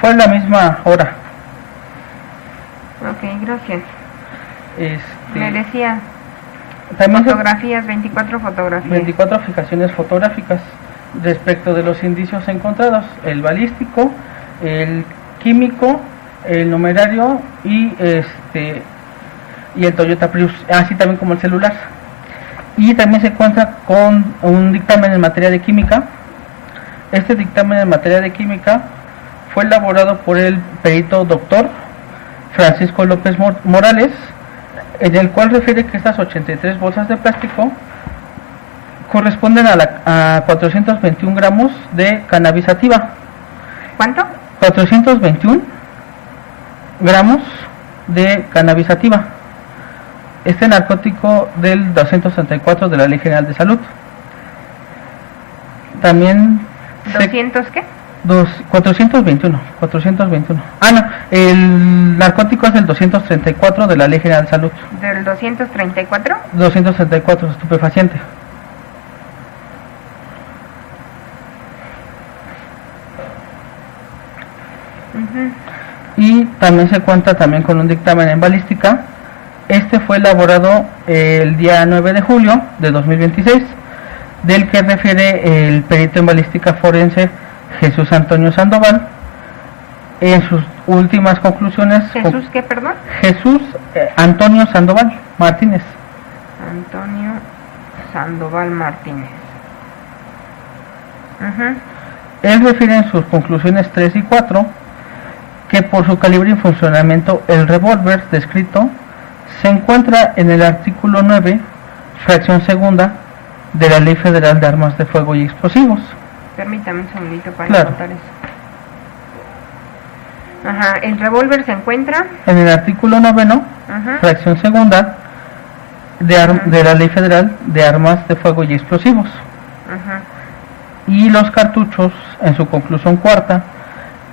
fue la misma hora. Ok, gracias. Me Este, decía, también se- fotografías, 24 fotografías. 24 fijaciones fotográficas respecto de los indicios encontrados: el balístico, el químico, el numerario y el Toyota Prius, así también como el celular. Y también se cuenta con un dictamen en materia de química. Este dictamen en materia de química fue elaborado por el perito doctor Francisco López Morales, en el cual refiere que estas 83 bolsas de plástico corresponden a 421 gramos de cannabis sativa. ¿Cuánto? 421 gramos de cannabis sativa. Este narcótico del 264 de la Ley General de Salud. También ¿200 qué? 421. Ah, no, el narcótico es el 234 de la Ley General de Salud. ¿Del 234? 264, estupefaciente. Ujú. Y también se cuenta también con un dictamen en balística. Este fue elaborado el día 9 de julio de 2026, del que refiere el perito en balística forense Jesús Antonio Sandoval. En sus últimas conclusiones, ¿Jesús qué, perdón? Jesús Antonio Sandoval Martínez. Antonio Sandoval Martínez. Ujú. Él refiere en sus conclusiones 3 y 4 que por su calibre y funcionamiento el revólver descrito se encuentra en el artículo 9, fracción segunda de la Ley Federal de Armas de Fuego y Explosivos. Permítame un segundito para Claro. anotar eso. Ajá, el revólver se encuentra. En el artículo 9, Ajá. fracción segunda de la Ley Federal de Armas de Fuego y Explosivos. Ajá. Y los cartuchos, en su conclusión cuarta,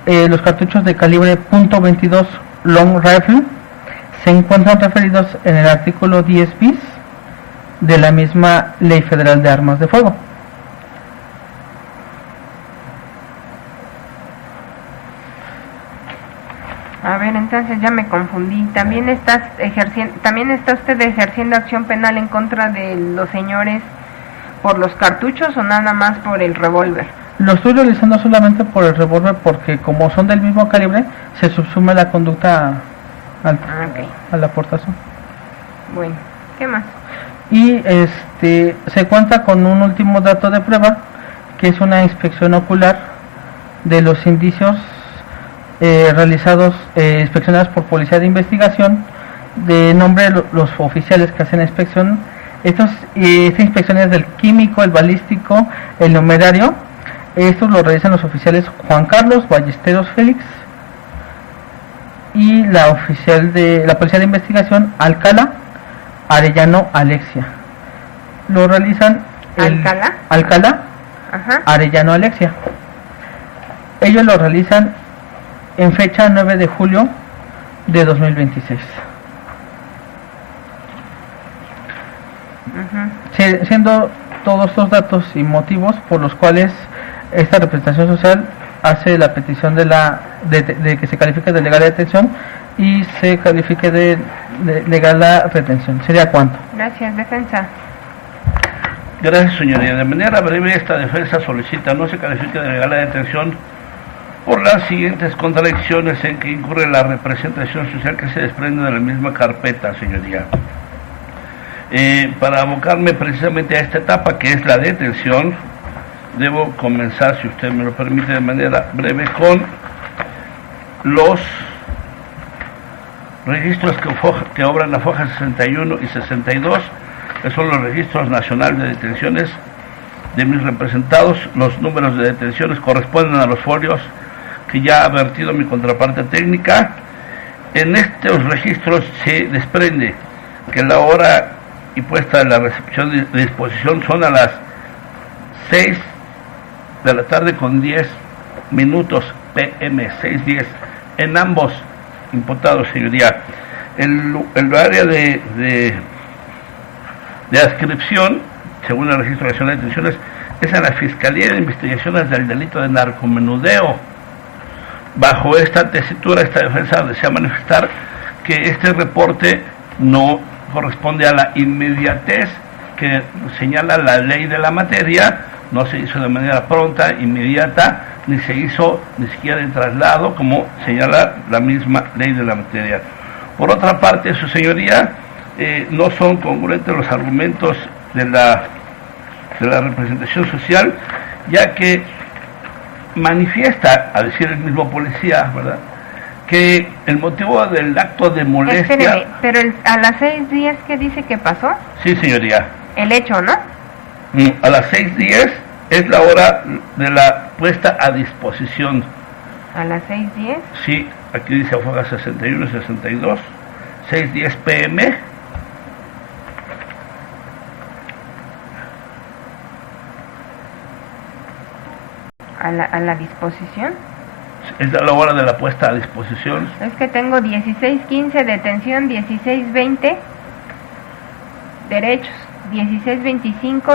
los cartuchos de calibre .22 long rifle se encuentran referidos en el artículo 10 bis de la misma Ley Federal de Armas de Fuego. A ver, entonces ya me confundí. ¿También está usted ejerciendo acción penal en contra de los señores por los cartuchos o nada más por el revólver? Lo estoy realizando solamente por el revólver porque como son del mismo calibre, se subsume la conducta Ok, a la aportación. bueno. ¿Qué más? Y se cuenta con un último dato de prueba, que es una inspección ocular de los indicios inspeccionadas por Policía de Investigación, de nombre de los oficiales que hacen la inspección. Esta inspección es del químico, el balístico, el numerario. Estos lo realizan los oficiales Juan Carlos Ballesteros Félix y la oficial de la Policía de Investigación Alcalá Arellano Alexia. Lo realizan Alcalá Ajá. Arellano Alexia. Ellos lo realizan en fecha 9 de julio de 2026. Ujú. Siendo todos estos datos y motivos por los cuales esta representación social hace la petición de que se califique de legal la detención y se califique de legal la retención. ¿Sería cuánto? Gracias, defensa. Gracias, señoría. De manera breve, esta defensa solicita no se califique de legal la detención por las siguientes contradicciones en que incurre la representación social que se desprende de la misma carpeta, señoría. Para abocarme precisamente a esta etapa, que es la detención, debo comenzar, si usted me lo permite, de manera breve con los registros que obran la foja 61 y 62, que son los registros nacionales de detenciones de mis representados. Los números de detenciones corresponden a los folios que ya ha vertido mi contraparte técnica. En estos registros se desprende que la hora y puesta en la recepción de disposición son a las 6 de la tarde con 10 minutos PM, 6:10, en ambos imputados, señoría. El área de adscripción, según el Registro Nacional de Detenciones, es a la Fiscalía de Investigaciones del Delito de Narcomenudeo. Bajo esta tesitura, esta defensa desea manifestar que este reporte no corresponde a la inmediatez que señala la ley de la materia, no se hizo de manera pronta, inmediata, ni se hizo ni siquiera en traslado, como señala la misma ley de la materia. Por otra parte, su señoría, no son congruentes los argumentos de la representación social, ya que manifiesta, a decir el mismo policía, ¿verdad?, que el motivo del acto de molestia... Espéreme, pero a las 6:10, ¿qué dice que pasó? Sí, señoría. El hecho, ¿no? A las 6:10 es la hora de la puesta a disposición. ¿A las 6:10? Sí, aquí dice Afoga 61 y 62, 6:10 PM. ¿A la disposición? Es la hora de la puesta a disposición. Es que tengo 16:15 detención, 16:20 derechos, 16:25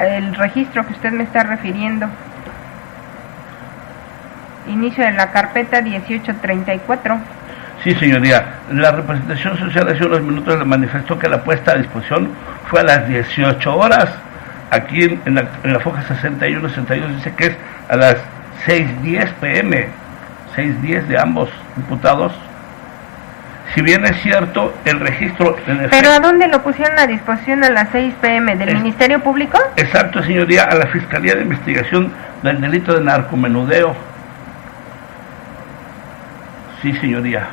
el registro que usted me está refiriendo. Inicio de la carpeta 18:34. Sí, señoría. La representación social hace unos minutos le manifestó que la puesta a disposición fue a las 18 horas. Aquí en la foja 61, 62 dice que es a las 6:10 PM, 6:10 de ambos imputados. Si bien es cierto, el registro... ¿Pero a dónde lo pusieron a disposición a las 6 PM? ¿Del Ministerio Público? Exacto, señoría, a la Fiscalía de Investigación del Delito de Narcomenudeo. Sí, señoría.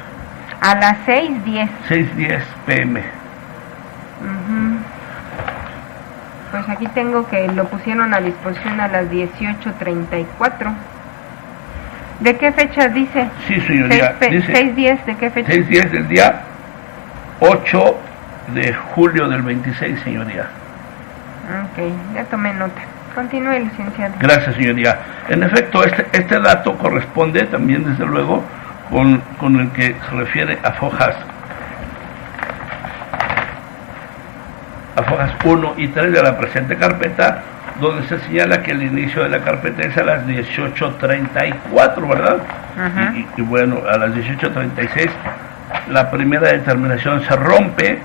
A las 6:10. 6:10 PM. Pues aquí tengo que lo pusieron a disposición a las 18:34. ¿De qué fecha dice? Sí, señoría. 6:10, ¿de qué fecha? 6:10 del día 8 de julio del 26, señoría. Ok, ya tomé nota. Continúe, licenciado. Gracias, señoría. En efecto, este dato corresponde también, desde luego, con el que se refiere a fojas 1 y 3 de la presente carpeta, donde se señala que el inicio de la carpeta es a las 18:34, ¿verdad? Y bueno, a las 18:36 la primera determinación se rompe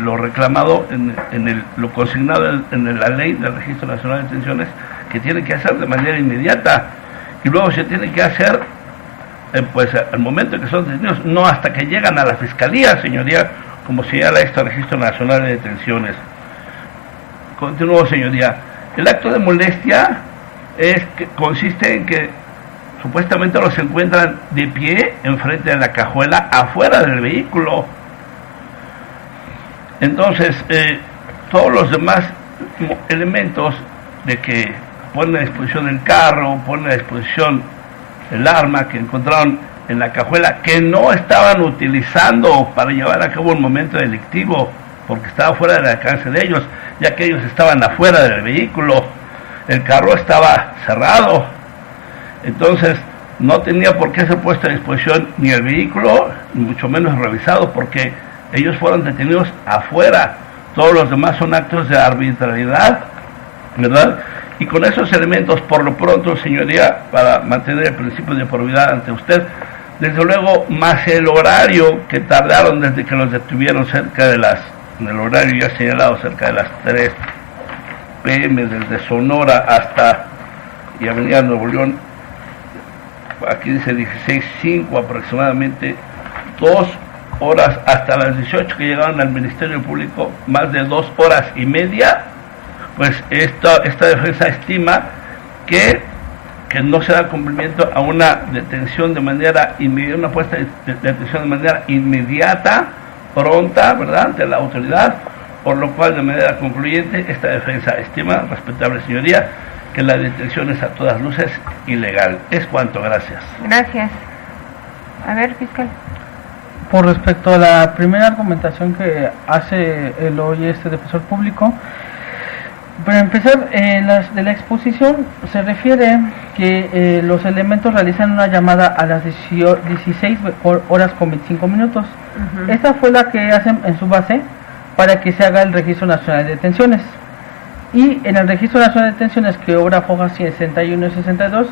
lo reclamado lo consignado en la ley del Registro Nacional de Detenciones, que tiene que hacer de manera inmediata, y luego se tiene que hacer pues al momento en que son detenidos, no hasta que llegan a la Fiscalía, señoría, como señala este Registro Nacional de Detenciones. Continúo, señoría. El acto de molestia consiste en que supuestamente los encuentran de pie enfrente de la cajuela, afuera del vehículo. Entonces, todos los demás elementos de que ponen a disposición el carro, ponen a disposición el arma que encontraron en la cajuela, que no estaban utilizando para llevar a cabo un momento delictivo, porque estaba fuera del alcance de ellos, ya que ellos estaban afuera del vehículo, el carro estaba cerrado, entonces no tenía por qué ser puesto a disposición ni el vehículo, ni mucho menos revisado, porque ellos fueron detenidos afuera. Todos los demás son actos de arbitrariedad, ¿verdad? Y con esos elementos, por lo pronto, señoría, para mantener el principio de probidad ante usted, desde luego, más el horario que tardaron desde que los detuvieron en el horario ya señalado, cerca de las 3 PM, desde Sonora hasta y Avenida Nuevo León, aquí dice 16:05 aproximadamente, 2 horas hasta las 18 que llegaron al Ministerio Público, más de 2 horas y media, pues esta defensa estima que no se da cumplimiento a una detención de manera inmediata, una puesta de detención de manera inmediata, pronta, ¿verdad?, ante la autoridad, por lo cual de manera concluyente esta defensa estima, respetable señoría, que la detención es a todas luces ilegal. Es cuanto, gracias. Gracias. A ver, fiscal. por respecto a la primera argumentación que hace el hoy defensor público, para empezar, de la exposición se refiere que los elementos realizan una llamada a las 16 horas con 25 minutos. Esta fue la que hacen en su base para que se haga el Registro Nacional de Detenciones. Y en el Registro Nacional de Detenciones que obra FOJA 61 y 62,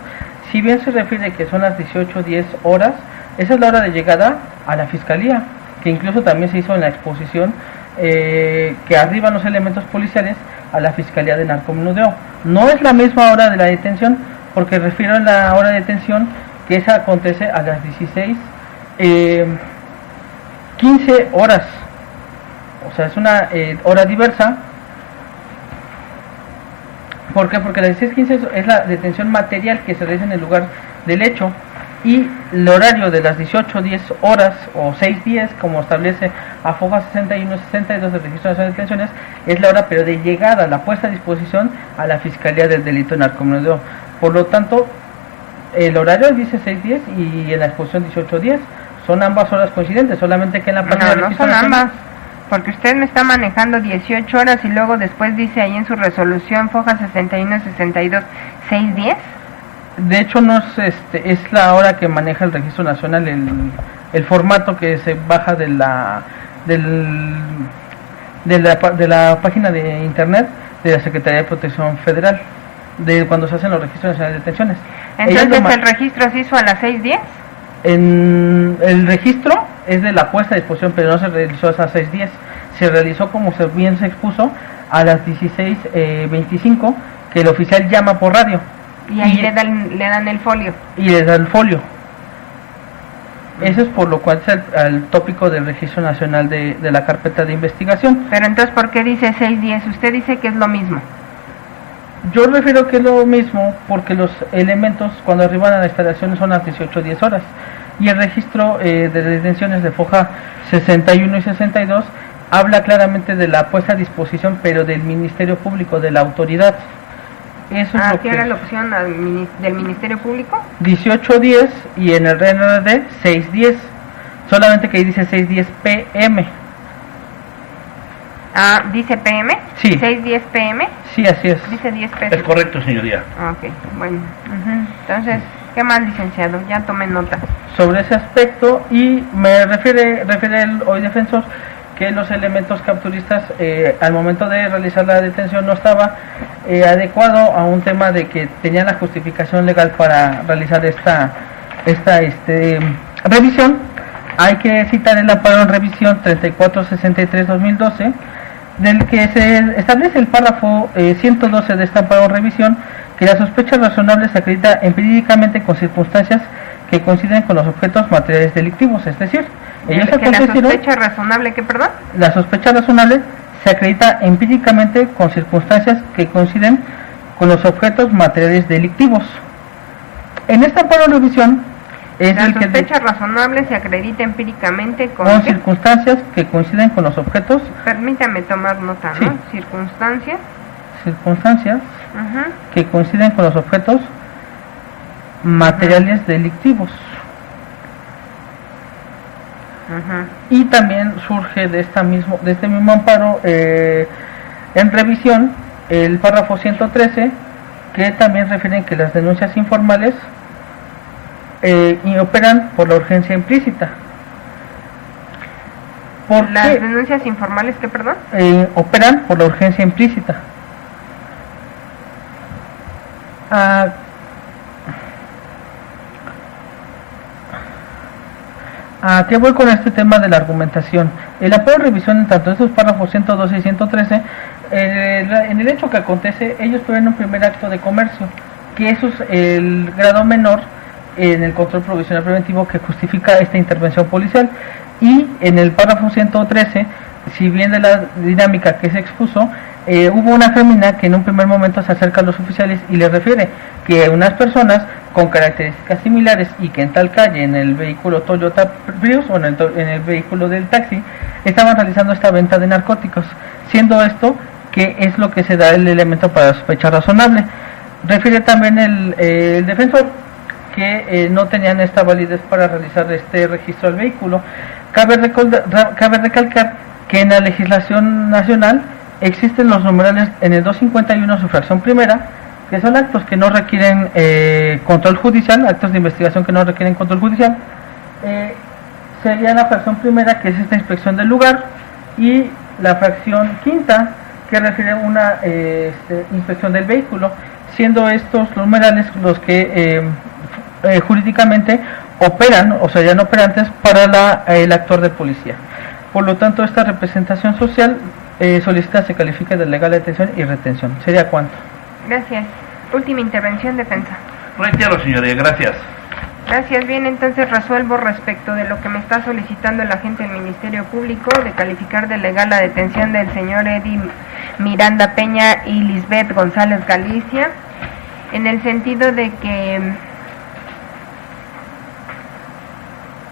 si bien se refiere que son las 18:10 horas, esa es la hora de llegada a la Fiscalía, que incluso también se hizo en la exposición, que arriban los elementos policiales a la Fiscalía de Narcomenudeo. No es la misma hora de la detención, porque refiero a la hora de detención que esa acontece a las 16:15 horas. O sea, es una hora diversa. ¿Por qué? Porque la 16:15 es la detención material que se realiza en el lugar del hecho, y el horario de las 18:10 horas o 6:10, como establece a FOJA 61 y 62 del Registro Nacional de Detenciones, es la hora pero de llegada, la puesta a disposición a la Fiscalía del Delito de Narcomenudeo. Por lo tanto, el horario dice 6:10 y en la exposición 18:10, son ambas horas coincidentes, solamente que en la página No, no son ambas, porque usted me está manejando 18 horas y luego después dice ahí en su resolución FOJA 61 y 62, 6:10. De hecho, no es es la hora que maneja el Registro Nacional, el formato que se baja de la página de internet de la Secretaría de Protección Federal, de cuando se hacen los registros nacionales de detenciones. Entonces el registro se hizo a las 6:10. El registro es de la puesta a disposición, pero no se realizó a esas 6:10, se realizó, como bien se expuso, a las 16:25, que el oficial llama por radio. Y ahí le dan el folio. Y le da el folio. Eso es por lo cual es el tópico del Registro Nacional de la carpeta de investigación. Pero entonces, ¿por qué dice 6:10? Usted dice que es lo mismo. Yo refiero que es lo mismo porque los elementos cuando arriban a la instalación son las 18:10 horas. Y el registro de detenciones de FOJA 61 y 62 habla claramente de la puesta a disposición, pero del Ministerio Público, de la autoridad. Eso es lo ¿qué que era la opción del Ministerio Público? 18:10 y en el RND 6:10, solamente que ahí dice 6:10 PM. ¿Dice PM? Sí. 6:10 PM. Sí, así es. Dice 10 pesos. Es correcto, señoría. Ok, bueno. Entonces, ¿qué más, licenciado? Ya tomé nota. Sobre ese aspecto, y me refiere el hoy defensor que los elementos capturistas al momento de realizar la detención no estaba adecuado a un tema de que tenían la justificación legal para realizar esta revisión. Hay que citar el amparo en revisión 3463-2012, del que se establece el párrafo 112 de este amparo en revisión, que la sospecha razonable se acredita empíricamente con circunstancias que coinciden con los objetos materiales delictivos, es decir, ellos ¿Que la sospecha razonable, qué, perdón? La sospecha razonable se acredita empíricamente con circunstancias que coinciden con los objetos materiales delictivos. En esta amparo en revisión es la el que sospecha razonable se acredita empíricamente con circunstancias que coinciden con los objetos. Permítame tomar nota, Sí. ¿no? Circunstancias que coinciden con los objetos materiales delictivos. Y también surge de este mismo amparo en revisión el párrafo 113, que también refieren que las denuncias informales y operan por la urgencia implícita. ¿Por las qué? denuncias informales, ¿qué, perdón? Operan por la urgencia implícita. ¿A qué voy con este tema de la argumentación? El amparo de revisión en tanto esos párrafos 112 y 113, en el hecho que acontece, ellos prevén un primer acto de comercio, que eso es el grado menor en el control provisional preventivo que justifica esta intervención policial. Y en el párrafo 113, si bien de la dinámica que se expuso, hubo una fémina que en un primer momento se acerca a los oficiales y les refiere que unas personas con características similares y que en tal calle, en el vehículo Toyota Prius o en el vehículo del taxi, estaban realizando esta venta de narcóticos, siendo esto que es lo que se da el elemento para sospecha razonable. Refiere también el defensor que no tenían esta validez para realizar este registro del vehículo, Cabe recalcar que en la legislación nacional existen los numerales en el 251 su fracción primera, que son actos que no requieren control judicial, actos de investigación que no requieren control judicial. Sería la fracción primera, que es esta inspección del lugar, y la fracción quinta, que refiere a una inspección del vehículo, siendo estos numerales los que jurídicamente operan o serían operantes para el actor de policía. Por lo tanto, esta representación social solicita se califique de legal de detención y retención. ¿Sería cuánto? Gracias. Última intervención, defensa. Reitero, señoría, gracias. Gracias. Bien, entonces resuelvo respecto de lo que me está solicitando el agente del Ministerio Público de calificar de legal la detención del señor Eddie Miranda Peña y Lisbeth González Galicia, en el sentido de que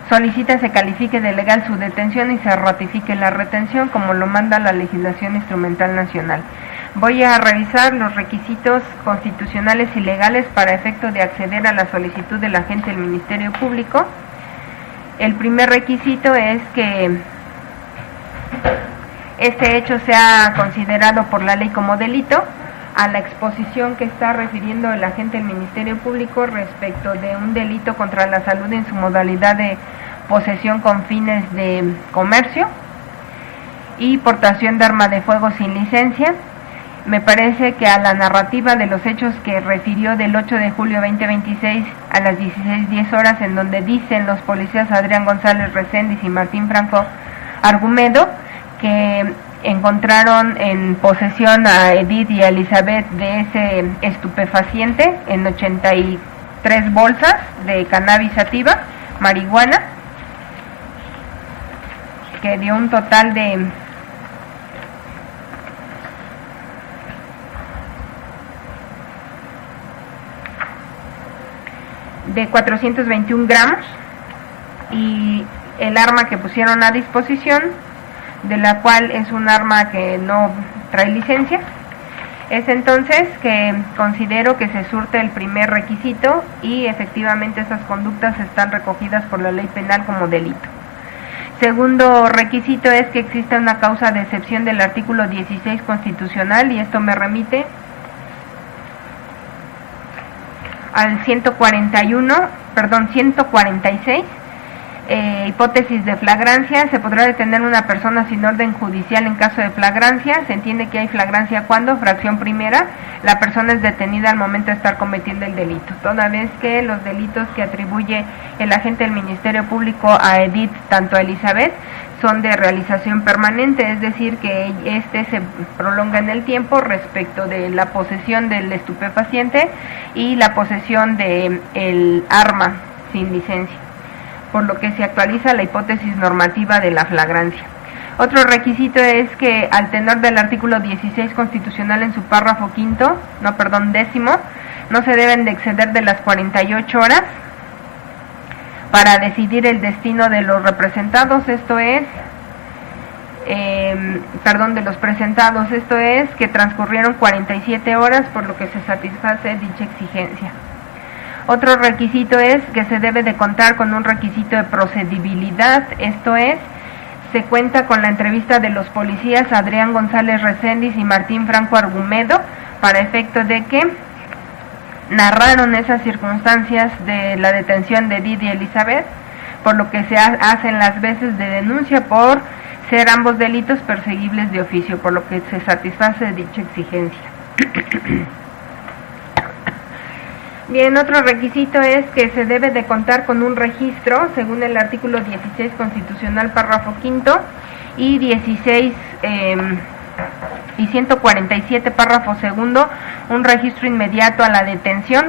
solicita se califique de legal su detención y se ratifique la retención como lo manda la legislación instrumental nacional. Voy a revisar los requisitos constitucionales y legales para efecto de acceder a la solicitud del agente del Ministerio Público. El primer requisito es que este hecho sea considerado por la ley como delito, a la exposición que está refiriendo el agente del Ministerio Público respecto de un delito contra la salud en su modalidad de posesión con fines de comercio y portación de arma de fuego sin licencia. Me parece que a la narrativa de los hechos que refirió del 8 de julio 2026 a las 16:10 horas, en donde dicen los policías Adrián González Reséndiz y Martín Franco Argumedo que encontraron en posesión a Edith y a Elizabeth de ese estupefaciente en 83 bolsas de cannabis sativa, marihuana, que dio un total de 421 gramos, y el arma que pusieron a disposición, de la cual es un arma que no trae licencia. Es entonces que considero que se surte el primer requisito y efectivamente esas conductas están recogidas por la ley penal como delito. Segundo requisito es que exista una causa de excepción del artículo 16 constitucional, y esto me remite al 146, hipótesis de flagrancia. Se podrá detener una persona sin orden judicial en caso de flagrancia. Se entiende que hay flagrancia cuando, fracción primera, la persona es detenida al momento de estar cometiendo el delito, toda vez que los delitos que atribuye el agente del Ministerio Público a Edith, tanto a Elizabeth, son de realización permanente, es decir, que este se prolonga en el tiempo respecto de la posesión del estupefaciente y la posesión de el arma sin licencia, por lo que se actualiza la hipótesis normativa de la flagrancia. Otro requisito es que al tenor del artículo 16 constitucional en su párrafo décimo, no se deben de exceder de las 48 horas para decidir el destino de los representados, de los presentados, esto es, que transcurrieron 47 horas, por lo que se satisface dicha exigencia. Otro requisito es que se debe de contar con un requisito de procedibilidad, esto es, se cuenta con la entrevista de los policías Adrián González Reséndiz y Martín Franco Argumedo, para efecto de que narraron esas circunstancias de la detención de Edith y Elizabeth, por lo que se hacen las veces de denuncia por ser ambos delitos perseguibles de oficio, por lo que se satisface dicha exigencia. Bien, otro requisito es que se debe de contar con un registro, según el artículo 16 constitucional, párrafo quinto, y 16 y 147, párrafo segundo, un registro inmediato a la detención.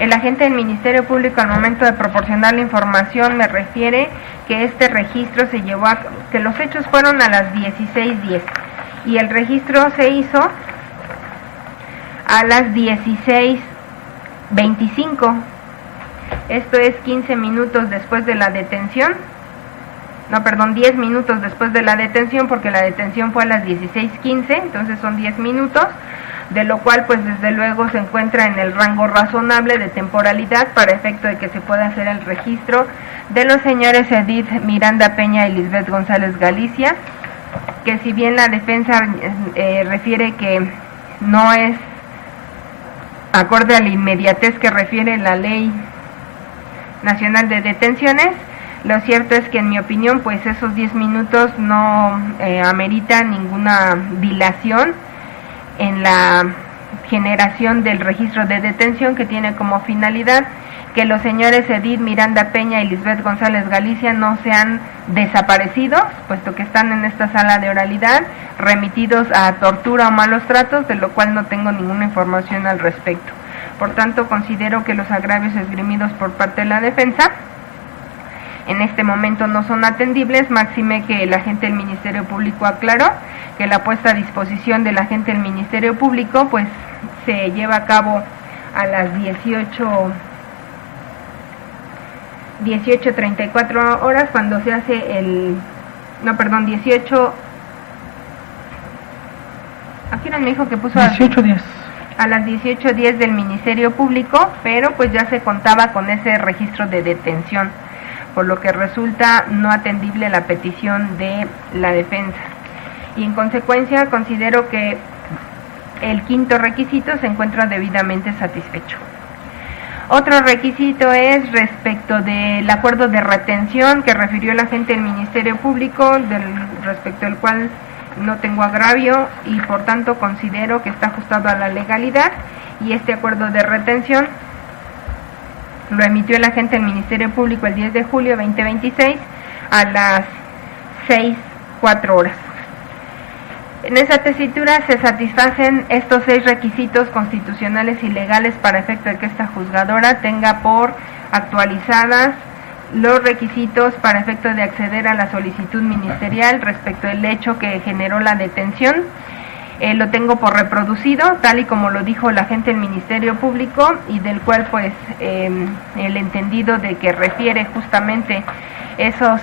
El agente del Ministerio Público, al momento de proporcionar la información, me refiere que este registro se llevó a, que los hechos fueron a las 16:10 y el registro se hizo a las 16:25, esto es 15 minutos después de la detención, 10 minutos después de la detención, porque la detención fue a las 16:15, entonces son 10 minutos, de lo cual pues desde luego se encuentra en el rango razonable de temporalidad para efecto de que se pueda hacer el registro de los señores Edith Miranda Peña y Lisbeth González Galicia, que si bien la defensa refiere que no es acorde a la inmediatez que refiere la Ley Nacional de Detenciones, lo cierto es que en mi opinión pues esos 10 minutos no ameritan ninguna dilación en la generación del registro de detención, que tiene como finalidad que los señores Edith Miranda Peña y Lisbeth González Galicia no sean desaparecidos, puesto que están en esta sala de oralidad, remitidos a tortura o malos tratos, de lo cual no tengo ninguna información al respecto. Por tanto, considero que los agravios esgrimidos por parte de la defensa en este momento no son atendibles, máxime que el agente del Ministerio Público aclaró que la puesta a disposición del agente del Ministerio Público pues se lleva a cabo a las 18:34 horas, cuando se hace aquí no me dijo que puso 18:10. a las 18:10 del Ministerio Público, pero pues ya se contaba con ese registro de detención, por lo que resulta no atendible la petición de la defensa. Y en consecuencia considero que el quinto requisito se encuentra debidamente satisfecho. Otro requisito es respecto del acuerdo de retención que refirió el agente del Ministerio Público, respecto al cual no tengo agravio y por tanto considero que está ajustado a la legalidad, y este acuerdo de retención lo emitió el agente del Ministerio Público el 10 de julio 2026 a las 6:04 horas. En esa tesitura se satisfacen estos 6 requisitos constitucionales y legales para efecto de que esta juzgadora tenga por actualizadas los requisitos para efecto de acceder a la solicitud ministerial respecto del hecho que generó la detención. Lo tengo por reproducido, tal y como lo dijo el agente del Ministerio Público, y del cual pues el entendido de que refiere justamente esos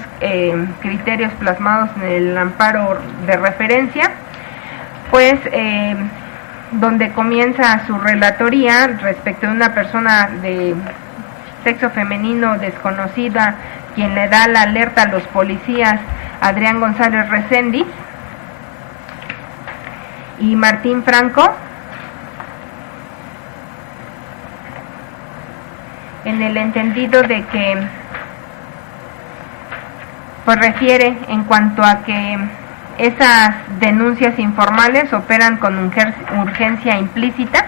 criterios plasmados en el amparo de referencia, pues donde comienza su relatoría respecto de una persona de sexo femenino desconocida, quien le da la alerta a los policías, Adrián González Reséndiz y Martín Franco, en el entendido de que pues refiere en cuanto a que esas denuncias informales operan con urgencia implícita,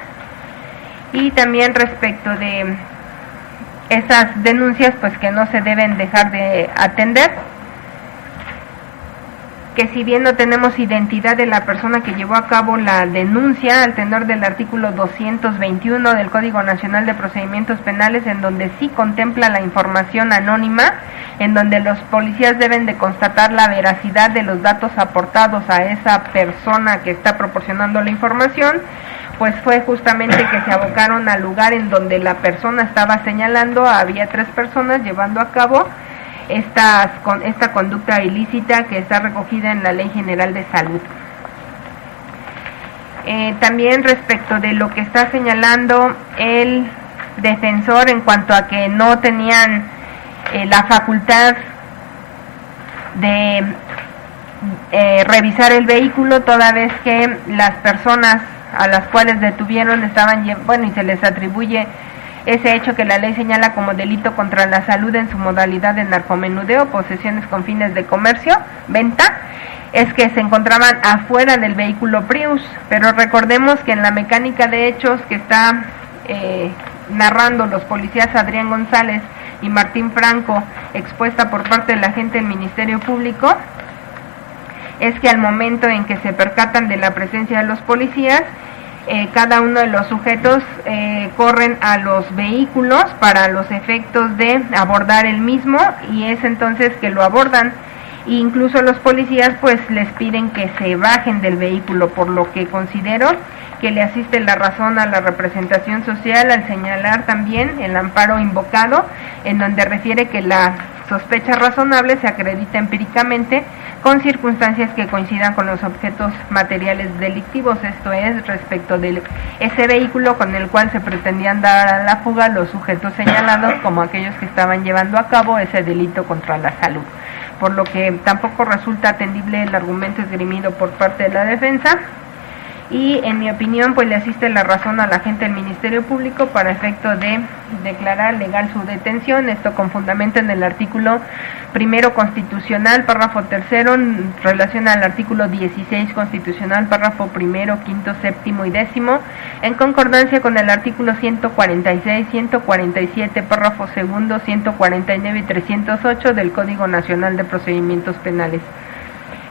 y también respecto de esas denuncias pues que no se deben dejar de atender, que si bien no tenemos identidad de la persona que llevó a cabo la denuncia, al tenor del artículo 221 del Código Nacional de Procedimientos Penales, en donde sí contempla la información anónima, en donde los policías deben de constatar la veracidad de los datos aportados a esa persona que está proporcionando la información, pues fue justamente que se abocaron al lugar en donde la persona estaba señalando. Había 3 personas llevando a cabo esta conducta ilícita que está recogida en la Ley General de Salud. También respecto de lo que está señalando el defensor en cuanto a que no tenían la facultad de revisar el vehículo, toda vez que las personas a las cuales detuvieron estaban, y se les atribuye ese hecho que la ley señala como delito contra la salud en su modalidad de narcomenudeo, posesiones con fines de comercio, venta, es que se encontraban afuera del vehículo Prius. Pero recordemos que en la mecánica de hechos que está narrando los policías Adrián González y Martín Franco, expuesta por parte del agente del Ministerio Público, es que al momento en que se percatan de la presencia de los policías, cada uno de los sujetos corren a los vehículos para los efectos de abordar el mismo, y es entonces que lo abordan, e incluso los policías pues les piden que se bajen del vehículo, por lo que considero que le asiste la razón a la representación social al señalar también el amparo invocado, en donde refiere que la sospecha razonable se acredita empíricamente con circunstancias que coincidan con los objetos materiales delictivos, esto es, respecto de ese vehículo con el cual se pretendían dar a la fuga los sujetos señalados como aquellos que estaban llevando a cabo ese delito contra la salud, por lo que tampoco resulta atendible el argumento esgrimido por parte de la defensa. Y en mi opinión pues le asiste la razón a la agente del Ministerio Público para efecto de declarar legal su detención, esto con fundamento en el artículo primero constitucional, párrafo tercero, en relación al artículo 16 constitucional, párrafo primero, quinto, séptimo y décimo, en concordancia con el artículo 146, 147, párrafo segundo, 149 y 308 del Código Nacional de Procedimientos Penales.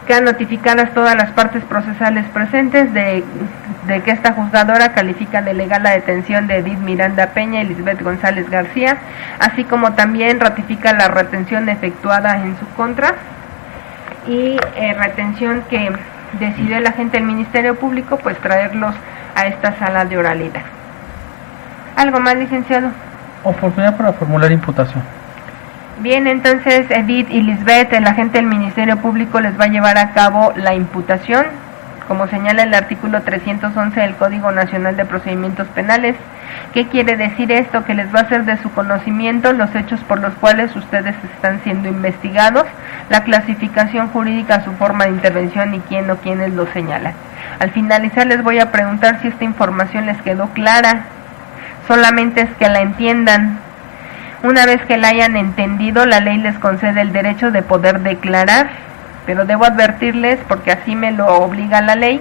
Quedan notificadas todas las partes procesales presentes de que esta juzgadora califica de legal la detención de Edith Miranda Peña y Lisbeth González García, así como también ratifica la retención efectuada en su contra y retención que decidió el agente del Ministerio Público pues traerlos a esta sala de oralidad. ¿Algo más, licenciado? Oportunidad para formular imputación. Bien, entonces Edith y Lisbeth, el agente del Ministerio Público les va a llevar a cabo la imputación, como señala el artículo 311 del Código Nacional de Procedimientos Penales. ¿Qué quiere decir esto? Que les va a hacer de su conocimiento los hechos por los cuales ustedes están siendo investigados, la clasificación jurídica, su forma de intervención y quién o quiénes lo señalan. Al finalizar les voy a preguntar si esta información les quedó clara, solamente es que la entiendan. Una vez que la hayan entendido, la ley les concede el derecho de poder declarar, pero debo advertirles, porque así me lo obliga la ley,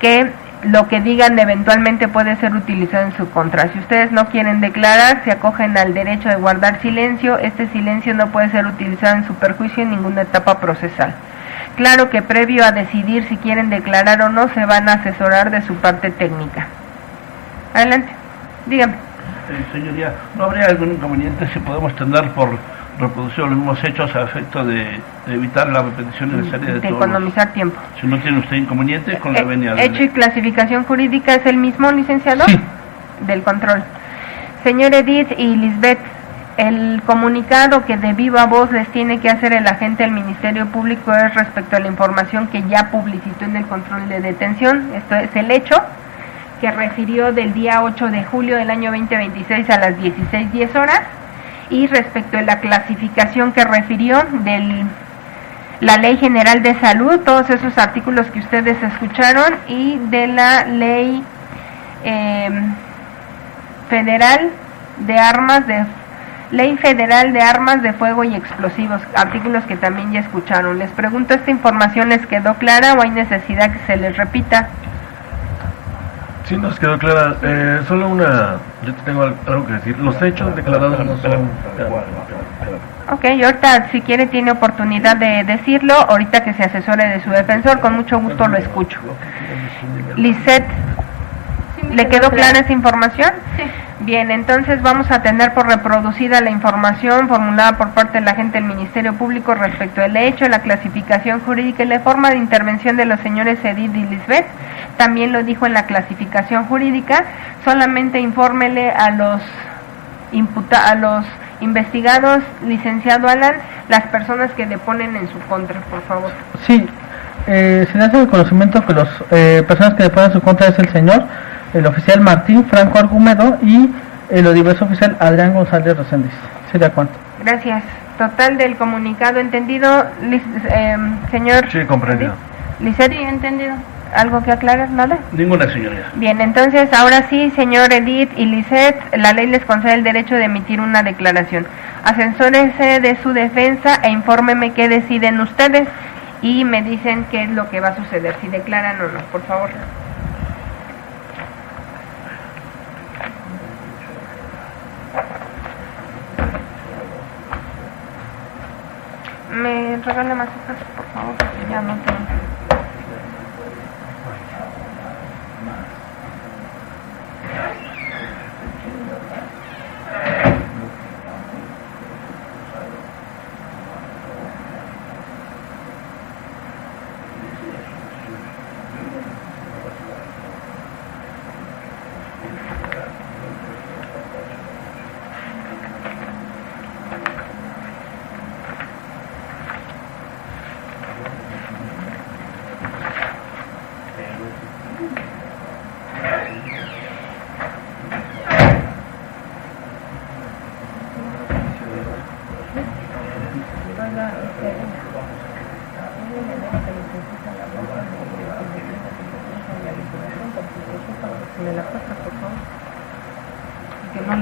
que lo que digan eventualmente puede ser utilizado en su contra. Si ustedes no quieren declarar, se acogen al derecho de guardar silencio. Este silencio no puede ser utilizado en su perjuicio en ninguna etapa procesal. Claro que previo a decidir si quieren declarar o no, se van a asesorar de su parte técnica. Adelante, dígame. Señoría, ¿no habría algún inconveniente si podemos tener por reproducción los mismos hechos a efecto de evitar la repetición necesaria de todos? Economizar tiempo. Si no tiene usted inconveniente con la venia de hecho y clasificación jurídica es el mismo, licenciado. Sí. Del control. Señor Edith y Lisbeth, el comunicado que de viva voz les tiene que hacer el agente del Ministerio Público es respecto a la información que ya publicitó en el control de detención. Esto es el hecho que refirió del día 8 de julio del año 2026 a las 16:10 horas, y respecto a la clasificación que refirió de la Ley General de Salud, todos esos artículos que ustedes escucharon, y de la Ley Federal de Armas de Fuego y Explosivos, artículos que también ya escucharon. Les pregunto, ¿esta información les quedó clara o hay necesidad que se les repita? Sí, nos quedó clara. Solo yo tengo algo que decir. Los hechos declarados no son... Ok, ahorita si quiere tiene oportunidad de decirlo, ahorita que se asesore de su defensor, con mucho gusto lo escucho. Lisette, ¿le quedó clara esa información? Sí. Bien, entonces vamos a tener por reproducida la información formulada por parte del agente del Ministerio Público respecto al hecho, la clasificación jurídica y la forma de intervención de los señores Edith y Lisbeth. También lo dijo en la clasificación jurídica. Solamente infórmele a los investigados, licenciado Alan, las personas que deponen en su contra, por favor. Sí, se le hace el conocimiento que las personas que deponen en su contra es el señor, el oficial Martín Franco Argumedo y el odiverso oficial Adrián González Reséndiz. ¿Sería cuánto? Gracias. Total del comunicado entendido, señor. Sí, comprendido. Lisette, Sí, entendido. ¿Algo que aclarar? ¿Nada? Ninguna, señoría. Bien, entonces ahora sí, señor Edith y Lisette, la ley les concede el derecho de emitir una declaración. Asesórense de su defensa e infórmeme qué deciden ustedes y me dicen qué es lo que va a suceder, si declaran o no, por favor. ¿Me regala más hojas, por favor? Porque ya no tengo.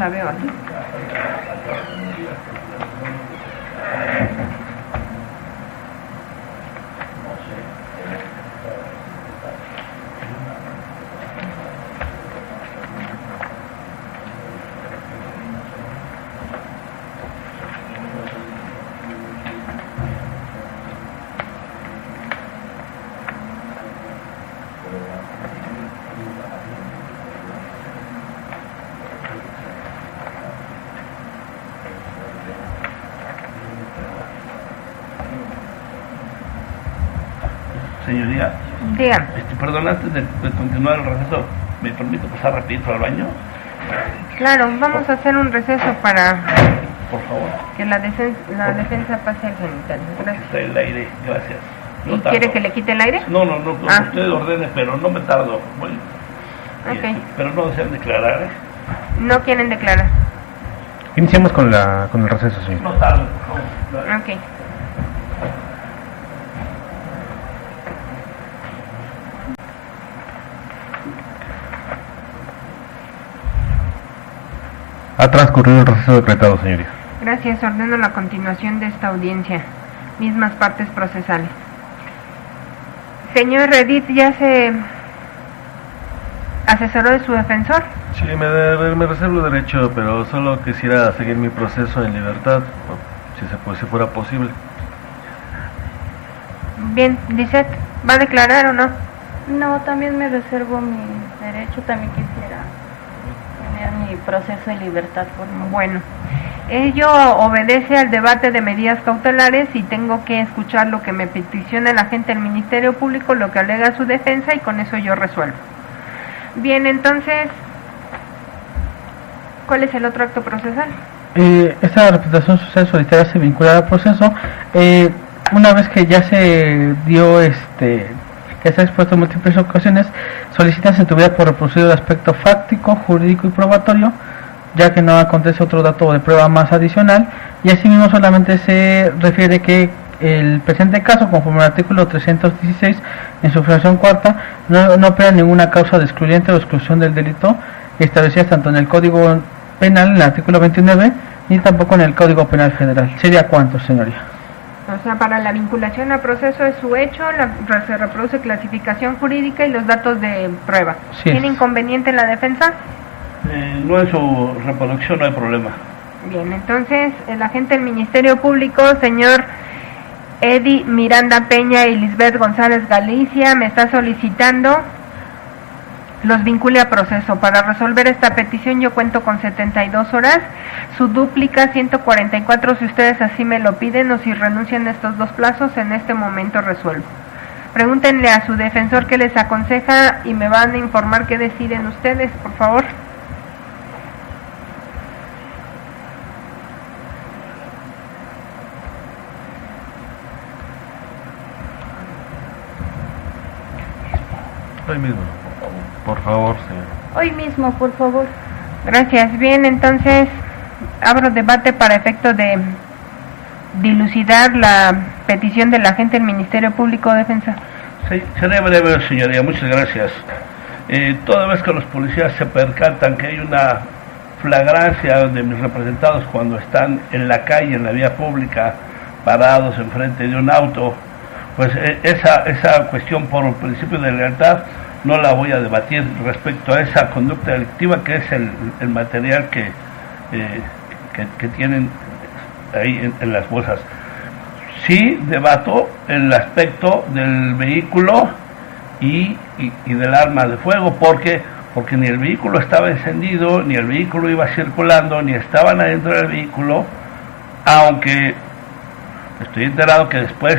la veo aquí. Señoría, Dígame. perdón, antes de continuar el receso, ¿me permite pasar rapidito al baño? Claro, vamos a hacer un receso para Por favor. que la defensa pase al genital. Gracias. Está el aire, gracias. No ¿Y tardo. quiere que le quite el aire? No, Ah. usted ordene, pero no me tardo. Bueno, Ok. pero no desean declarar, ¿eh? No quieren declarar. Iniciamos con el receso, señor. No tardo, por favor. Ok. Ha transcurrido el receso decretado, señoría. Gracias. Ordeno la continuación de esta audiencia. Mismas partes procesales. Señor Redit, ¿ya se asesoró de su defensor? Sí, me reservo el derecho, pero solo quisiera seguir mi proceso en libertad, si fuera posible. Bien, Lisette, ¿va a declarar o no? No, también me reservo mi derecho, también quisiera tener mi proceso de libertad, por favor. Bueno, ello obedece al debate de medidas cautelares y tengo que escuchar lo que me peticiona el agente del Ministerio Público, lo que alega su defensa y con eso yo resuelvo. Bien, entonces, ¿cuál es el otro acto procesal? Esta representación social solicitada se vincula al proceso. Una vez que ya se dio que se ha expuesto en múltiples ocasiones, solicita se tuviera por reproducido el aspecto fáctico, jurídico y probatorio, ya que no acontece otro dato de prueba más adicional, y asimismo solamente se refiere que el presente caso, conforme al artículo 316 en su fracción cuarta, no opera ninguna causa de excluyente o exclusión del delito establecidas tanto en el Código Penal, en el artículo 29, ni tampoco en el Código Penal Federal. ¿Sería cuánto, señoría? O sea, para la vinculación a proceso es su hecho, se reproduce clasificación jurídica y los datos de prueba. Sí. ¿Tiene inconveniente en la defensa? No en su reproducción no hay problema. Bien, entonces el agente del Ministerio Público, señor Eddie Miranda Peña y Lisbeth González Galicia, me está solicitando los vincule a proceso. Para resolver esta petición yo cuento con 72 horas, su dúplica 144 si ustedes así me lo piden, o si renuncian a estos dos plazos, en este momento resuelvo. Pregúntenle a su defensor qué les aconseja y me van a informar qué deciden ustedes, por favor. Hoy mismo, por favor, señor. Hoy mismo, por favor. Gracias. Bien, entonces abro debate para efecto de dilucidar la petición del agente del Ministerio Público de Defensa. Sí, seré breve, señoría, muchas gracias. Toda vez que los policías se percatan que hay una flagrancia de mis representados cuando están en la calle, en la vía pública, parados enfrente de un auto, pues esa cuestión por principio de lealtad no la voy a debatir respecto a esa conducta delictiva, que es el material que tienen ahí en las bolsas. Sí debato el aspecto del vehículo y del arma de fuego, porque ni el vehículo estaba encendido, ni el vehículo iba circulando, ni estaban adentro del vehículo, aunque estoy enterado que después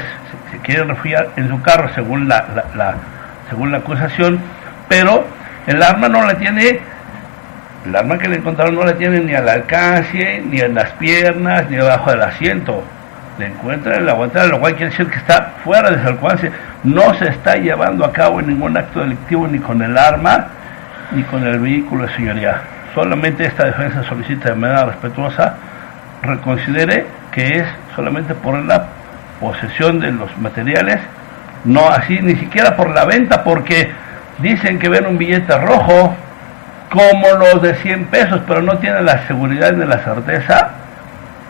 se quieren refugiar en su carro según la acusación, pero el arma no la tiene, el arma que le encontraron no la tiene ni al alcance, ni en las piernas, ni debajo del asiento. Le encuentran en la guantera, lo cual quiere decir que está fuera de su alcance. No se está llevando a cabo ningún acto delictivo ni con el arma ni con el vehículo, señoría. Solamente esta defensa solicita de manera respetuosa reconsidere que es solamente por la posesión de los materiales, no así ni siquiera por la venta, porque dicen que ven un billete rojo como los de 100 pesos, pero no tiene la seguridad ni la certeza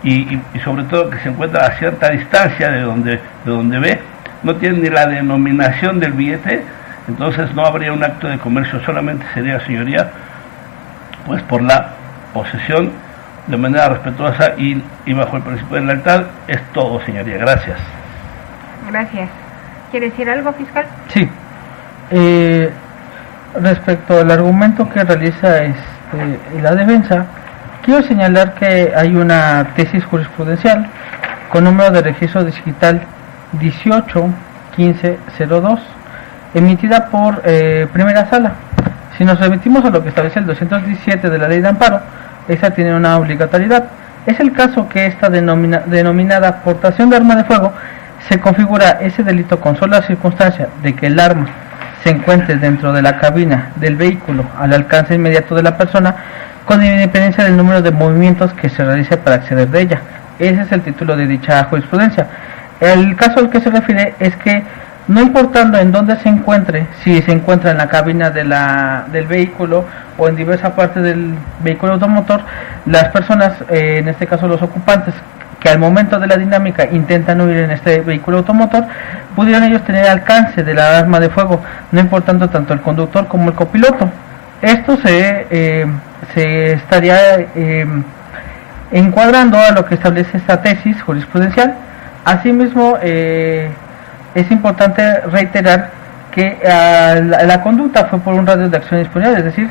y sobre todo que se encuentra a cierta distancia de donde ve, no tiene ni la denominación del billete, entonces no habría un acto de comercio, solamente sería, señoría, pues por la posesión de manera respetuosa y bajo el principio de lealtad. Es todo, señoría. Gracias. Gracias. ¿Quiere decir algo, fiscal? Sí. Respecto al argumento que realiza la defensa, quiero señalar que hay una tesis jurisprudencial con número de registro digital 18-1502, emitida por primera sala. Si nos remitimos a lo que establece el 217 de la Ley de Amparo, esa tiene una obligatoriedad. Es el caso que esta denominada portación de arma de fuego se configura ese delito con sola circunstancia de que el arma se encuentre dentro de la cabina del vehículo al alcance inmediato de la persona, con independencia del número de movimientos que se realice para acceder de ella. Ese es el título de dicha jurisprudencia. El caso al que se refiere es que no importando en dónde se encuentre, si se encuentra en la cabina del vehículo o en diversas partes del vehículo automotor, las personas, en este caso los ocupantes, que al momento de la dinámica intentan huir en este vehículo automotor, pudieron ellos tener alcance de la arma de fuego, no importando tanto el conductor como el copiloto. Esto se estaría encuadrando a lo que establece esta tesis jurisprudencial. Asimismo, es importante reiterar que la conducta fue por un radio de acción disponible, es decir,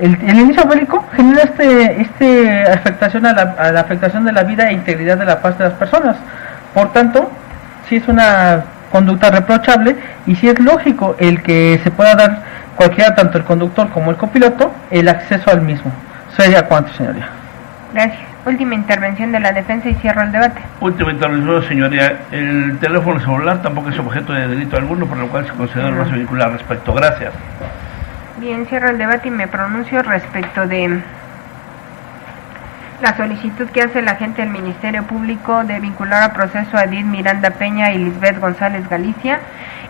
el inicio bélico genera afectación a la afectación de la vida e integridad de la paz de las personas. Por tanto, sí es una conducta reprochable y sí es lógico el que se pueda dar cualquiera, tanto el conductor como el copiloto, el acceso al mismo. ¿Sería cuánto, señoría? Gracias. Última intervención de la defensa y cierro el debate. Última intervención, señoría. El teléfono celular tampoco es objeto de delito alguno, por lo cual se considera no se vincula al respecto. Gracias. Bien, cierro el debate y me pronuncio respecto de la solicitud que hace el agente del Ministerio Público de vincular a proceso a Edith Miranda Peña y Lisbeth González Galicia,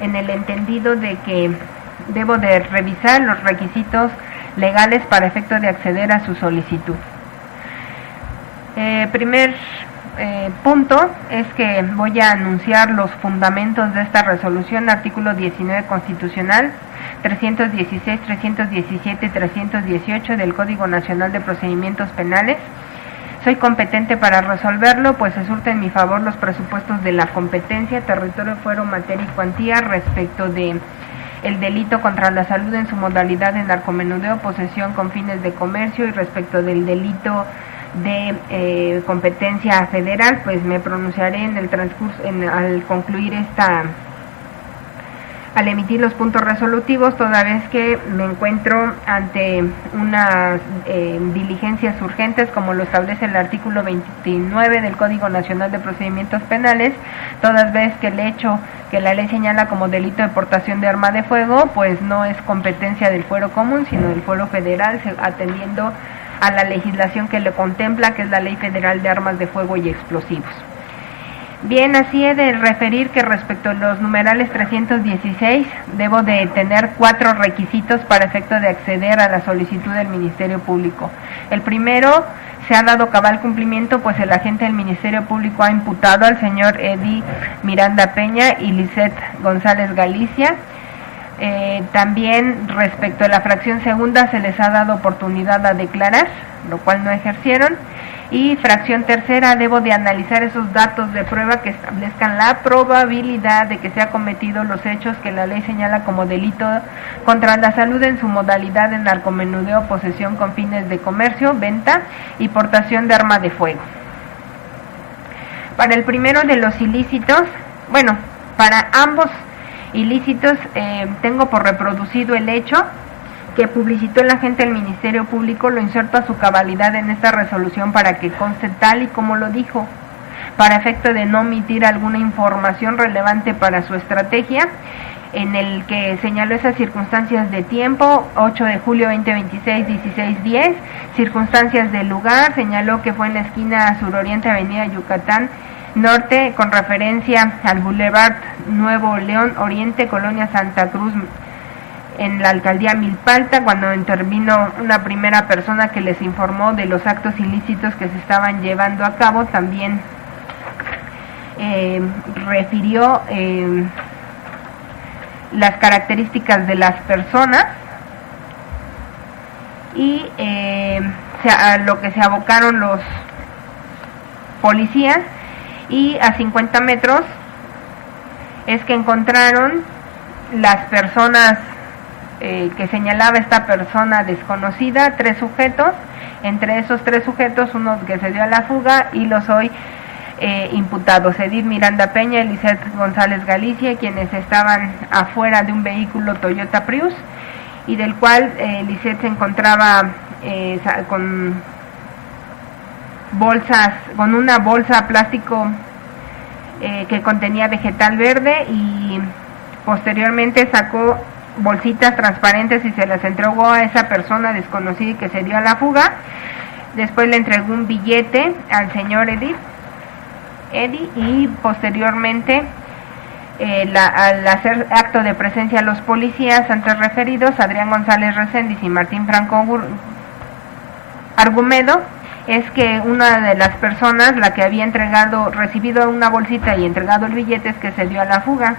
en el entendido de que debo de revisar los requisitos legales para efecto de acceder a su solicitud. Primer punto es que voy a anunciar los fundamentos de esta resolución, artículo 19 constitucional, 316, 317 y 318 del Código Nacional de Procedimientos Penales. Soy competente para resolverlo, pues se surten en mi favor los presupuestos de la competencia, territorio, fuero, materia y cuantía respecto de el delito contra la salud en su modalidad de narcomenudeo, posesión con fines de comercio, y respecto del delito de competencia federal, pues me pronunciaré en el transcurso, al concluir al emitir los puntos resolutivos, toda vez que me encuentro ante unas diligencias urgentes, como lo establece el artículo 29 del Código Nacional de Procedimientos Penales, todas veces que el hecho que la ley señala como delito de portación de arma de fuego, pues no es competencia del fuero común, sino del fuero federal, atendiendo a la legislación que le contempla, que es la Ley Federal de Armas de Fuego y Explosivos. Bien, así he de referir que respecto a los numerales 316, debo de tener 4 requisitos para efecto de acceder a la solicitud del Ministerio Público. El primero, se ha dado cabal cumplimiento, pues el agente del Ministerio Público ha imputado al señor Edith Miranda Peña y Lisbeth González Galicia. También respecto a la fracción segunda se les ha dado oportunidad a declarar, lo cual no ejercieron. Y fracción tercera, debo de analizar esos datos de prueba que establezcan la probabilidad de que se han cometido los hechos que la ley señala como delito contra la salud en su modalidad de narcomenudeo, posesión con fines de comercio, venta y portación de arma de fuego. Para el primero de los ilícitos, bueno, para ambos ilícitos tengo por reproducido el hecho que publicitó el agente del Ministerio Público, lo inserto a su cabalidad en esta resolución para que conste tal y como lo dijo, para efecto de no omitir alguna información relevante para su estrategia, en el que señaló esas circunstancias de tiempo, 8 de julio 2026, 16:10, circunstancias del lugar, señaló que fue en la esquina suroriente Avenida Yucatán Norte, con referencia al Boulevard Nuevo León Oriente, Colonia Santa Cruz, en la alcaldía Milpalta, cuando intervino una primera persona que les informó de los actos ilícitos que se estaban llevando a cabo. También refirió las características de las personas y a lo que se abocaron los policías, y a 50 metros es que encontraron las personas que señalaba esta persona desconocida, 3 sujetos. Entre esos 3 sujetos, uno que se dio a la fuga y los hoy imputados, Edith Miranda Peña y Lisette González Galicia, quienes estaban afuera de un vehículo Toyota Prius, y del cual Lisette se encontraba con una bolsa plástico que contenía vegetal verde, y posteriormente sacó bolsitas transparentes y se las entregó a esa persona desconocida y que se dio a la fuga. Después le entregó un billete al señor Eddie, y posteriormente al hacer acto de presencia a los policías antes referidos, Adrián González Reséndiz y Martín Franco Argumedo, es que una de las personas, la que había recibido una bolsita y entregado el billete, es que se dio a la fuga,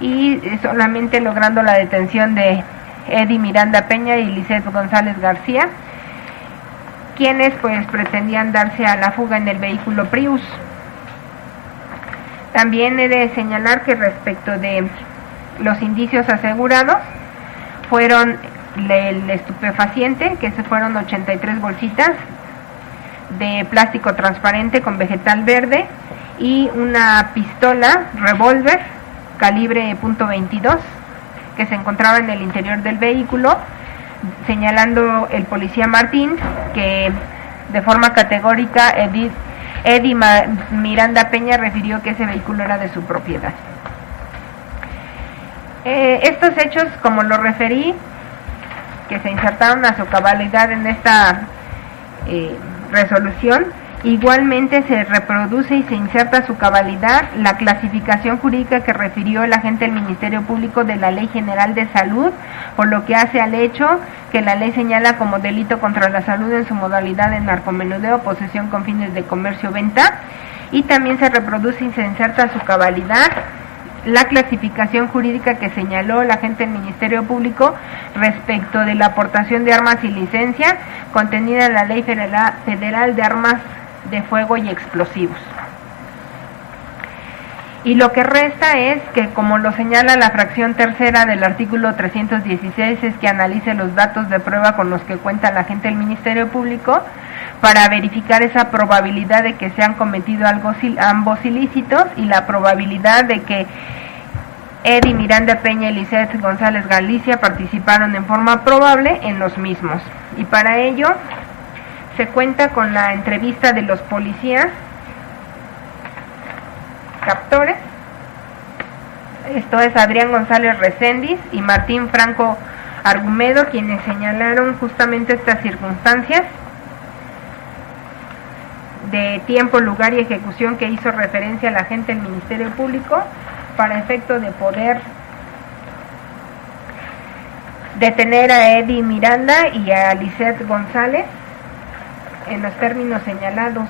y solamente logrando la detención de Eddie Miranda Peña y Lisette González García, quienes pues pretendían darse a la fuga en el vehículo Prius. También he de señalar que respecto de los indicios asegurados, fueron el estupefaciente, que se fueron 83 bolsitas de plástico transparente con vegetal verde, y una pistola revólver calibre .22 que se encontraba en el interior del vehículo, señalando el policía Martín que de forma categórica Eddie Miranda Peña refirió que ese vehículo era de su propiedad. Estos hechos, como lo referí, que se insertaron a su cabalidad en esta resolución, igualmente se reproduce y se inserta a su cabalidad la clasificación jurídica que refirió el agente del Ministerio Público de la Ley General de Salud, por lo que hace al hecho que la ley señala como delito contra la salud en su modalidad de narcomenudeo, posesión con fines de comercio o venta, y también se reproduce y se inserta a su cabalidad la clasificación jurídica que señaló el agente del Ministerio Público respecto de la aportación de armas y licencia contenida en la Ley Federal de Armas de Fuego y Explosivos. Y lo que resta es que, como lo señala la fracción tercera del artículo 316, es que analice los datos de prueba con los que cuenta la agente del Ministerio Público para verificar esa probabilidad de que se han cometido ambos ilícitos y la probabilidad de que Eddie Miranda Peña y Lisette González Galicia participaron en forma probable en los mismos. Y para ello se cuenta con la entrevista de los policías captores, esto es Adrián González Reséndiz y Martín Franco Argumedo, quienes señalaron justamente estas circunstancias de tiempo, lugar y ejecución que hizo referencia la agente del Ministerio Público para efecto de poder detener a Eddie Miranda y a Lisette González en los términos señalados,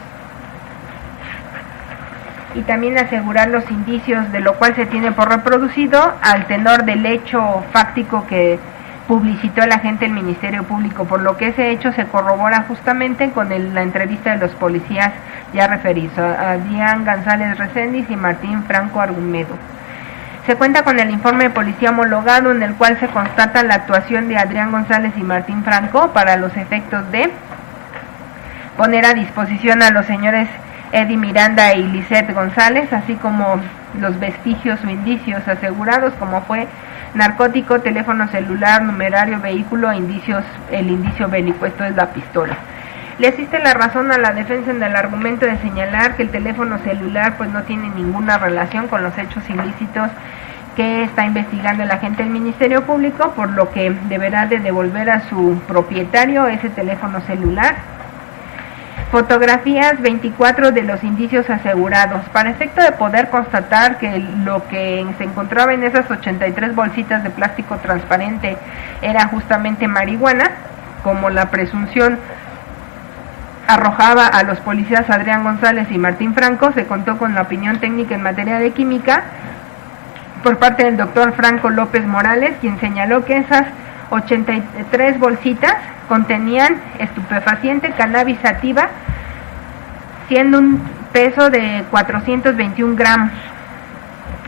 y también asegurar los indicios, de lo cual se tiene por reproducido al tenor del hecho fáctico que publicitó el agente del Ministerio Público, por lo que ese hecho se corrobora justamente con la entrevista de los policías ya referidos, Adrián González Reséndiz y Martín Franco Argumedo. Se cuenta con el informe de policía homologado en el cual se constata la actuación de Adrián González y Martín Franco para los efectos de poner a disposición a los señores Eddie Miranda y Lisette González, así como los vestigios o indicios asegurados, como fue narcótico, teléfono celular, numerario, vehículo, el indicio bélico, esto es la pistola. Le asiste la razón a la defensa en el argumento de señalar que el teléfono celular pues no tiene ninguna relación con los hechos ilícitos que está investigando el agente del Ministerio Público, por lo que deberá de devolver a su propietario ese teléfono celular. Fotografías 24 de los indicios asegurados. Para efecto de poder constatar que lo que se encontraba en esas 83 bolsitas de plástico transparente era justamente marihuana, como la presunción arrojaba a los policías Adrián González y Martín Franco, se contó con la opinión técnica en materia de química por parte del doctor Franco López Morales, quien señaló que esas 83 bolsitas contenían estupefaciente cannabis sativa, siendo un peso de 421 gramos,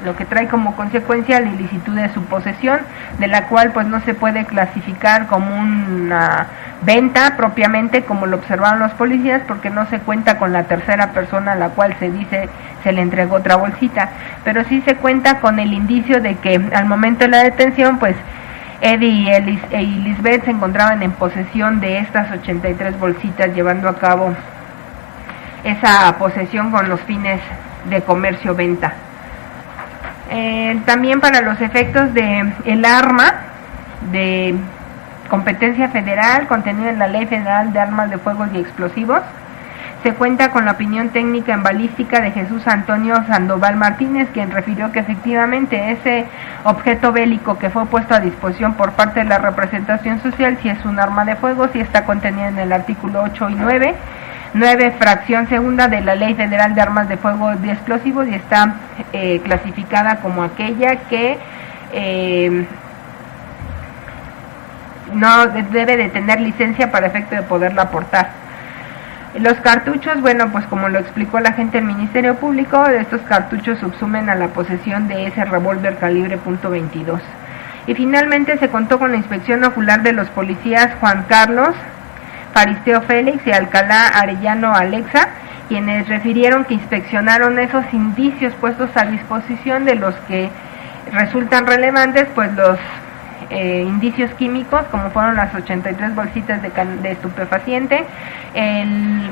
lo que trae como consecuencia la ilicitud de su posesión, de la cual pues no se puede clasificar como una venta propiamente como lo observaron los policías, porque no se cuenta con la tercera persona a la cual se dice se le entregó otra bolsita, pero sí se cuenta con el indicio de que al momento de la detención pues Eddie y Lisbeth se encontraban en posesión de estas 83 bolsitas, llevando a cabo esa posesión con los fines de comercio-venta. También para los efectos de el arma de competencia federal contenida en la Ley Federal de Armas de Fuego y Explosivos, se cuenta con la opinión técnica en balística de Jesús Antonio Sandoval Martínez, quien refirió que efectivamente ese objeto bélico que fue puesto a disposición por parte de la representación social, si es un arma de fuego, si está contenida en el artículo 8 y 9 fracción segunda de la Ley Federal de Armas de Fuego y Explosivos, y está clasificada como aquella que no debe de tener licencia para efecto de poderla portar. Los cartuchos, bueno, pues como lo explicó la gente del Ministerio Público, estos cartuchos subsumen a la posesión de ese revólver calibre .22. Y finalmente se contó con la inspección ocular de los policías Juan Carlos Faristeo Félix y Alcalá Arellano Alexa, quienes refirieron que inspeccionaron esos indicios puestos a disposición, de los que resultan relevantes pues los indicios químicos, como fueron las 83 bolsitas de estupefaciente, el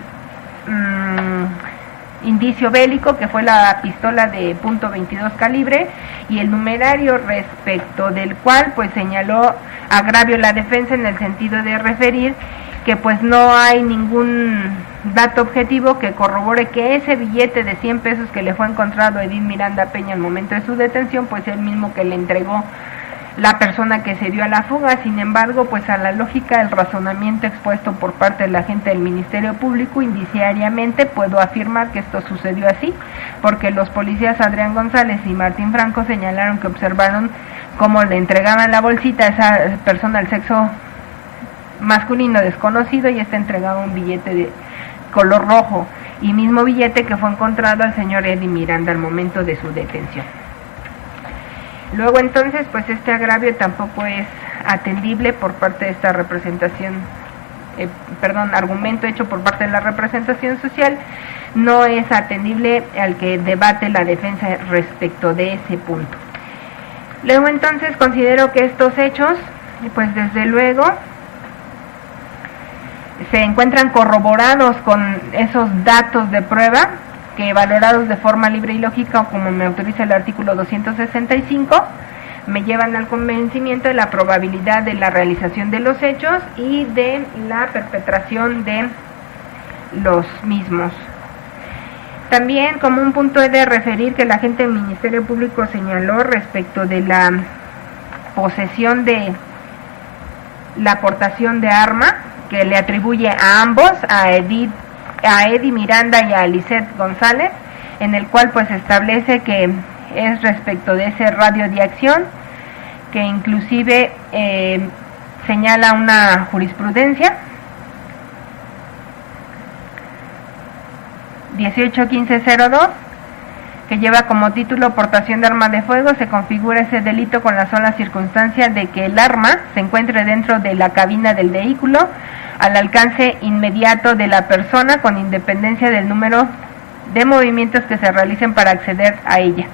indicio bélico, que fue la pistola de .22 calibre, y el numerario respecto del cual pues señaló agravio la defensa en el sentido de referir que pues no hay ningún dato objetivo que corrobore que ese billete de 100 pesos que le fue encontrado a Edith Miranda Peña al momento de su detención pues es el mismo que le entregó la persona que se dio a la fuga. Sin embargo, pues a la lógica del razonamiento expuesto por parte de la gente del Ministerio Público, indiciariamente puedo afirmar que esto sucedió así, porque los policías Adrián González y Martín Franco señalaron que observaron cómo le entregaban la bolsita a esa persona del sexo masculino desconocido, y entregaba un billete de color rojo, y mismo billete que fue encontrado al señor Eddie Miranda al momento de su detención. Luego entonces pues este agravio tampoco es atendible por parte de esta representación, argumento hecho por parte de la representación social, no es atendible al que debate la defensa respecto de ese punto. Luego entonces considero que estos hechos pues desde luego se encuentran corroborados con esos datos de prueba que, valorados de forma libre y lógica, como me autoriza el artículo 265, me llevan al convencimiento de la probabilidad de la realización de los hechos y de la perpetración de los mismos. También, como un punto, he de referir que la gente del Ministerio Público señaló respecto de la posesión de la aportación de arma, que le atribuye a ambos, a Eddie Miranda y a Lisette González, en el cual pues establece que es respecto de ese radio de acción, que inclusive señala una jurisprudencia 181502, que lleva como título portación de arma de fuego. Se configura ese delito con la sola circunstancia de que el arma se encuentre dentro de la cabina del vehículo, al alcance inmediato de la persona, con independencia del número de movimientos que se realicen para acceder a ella.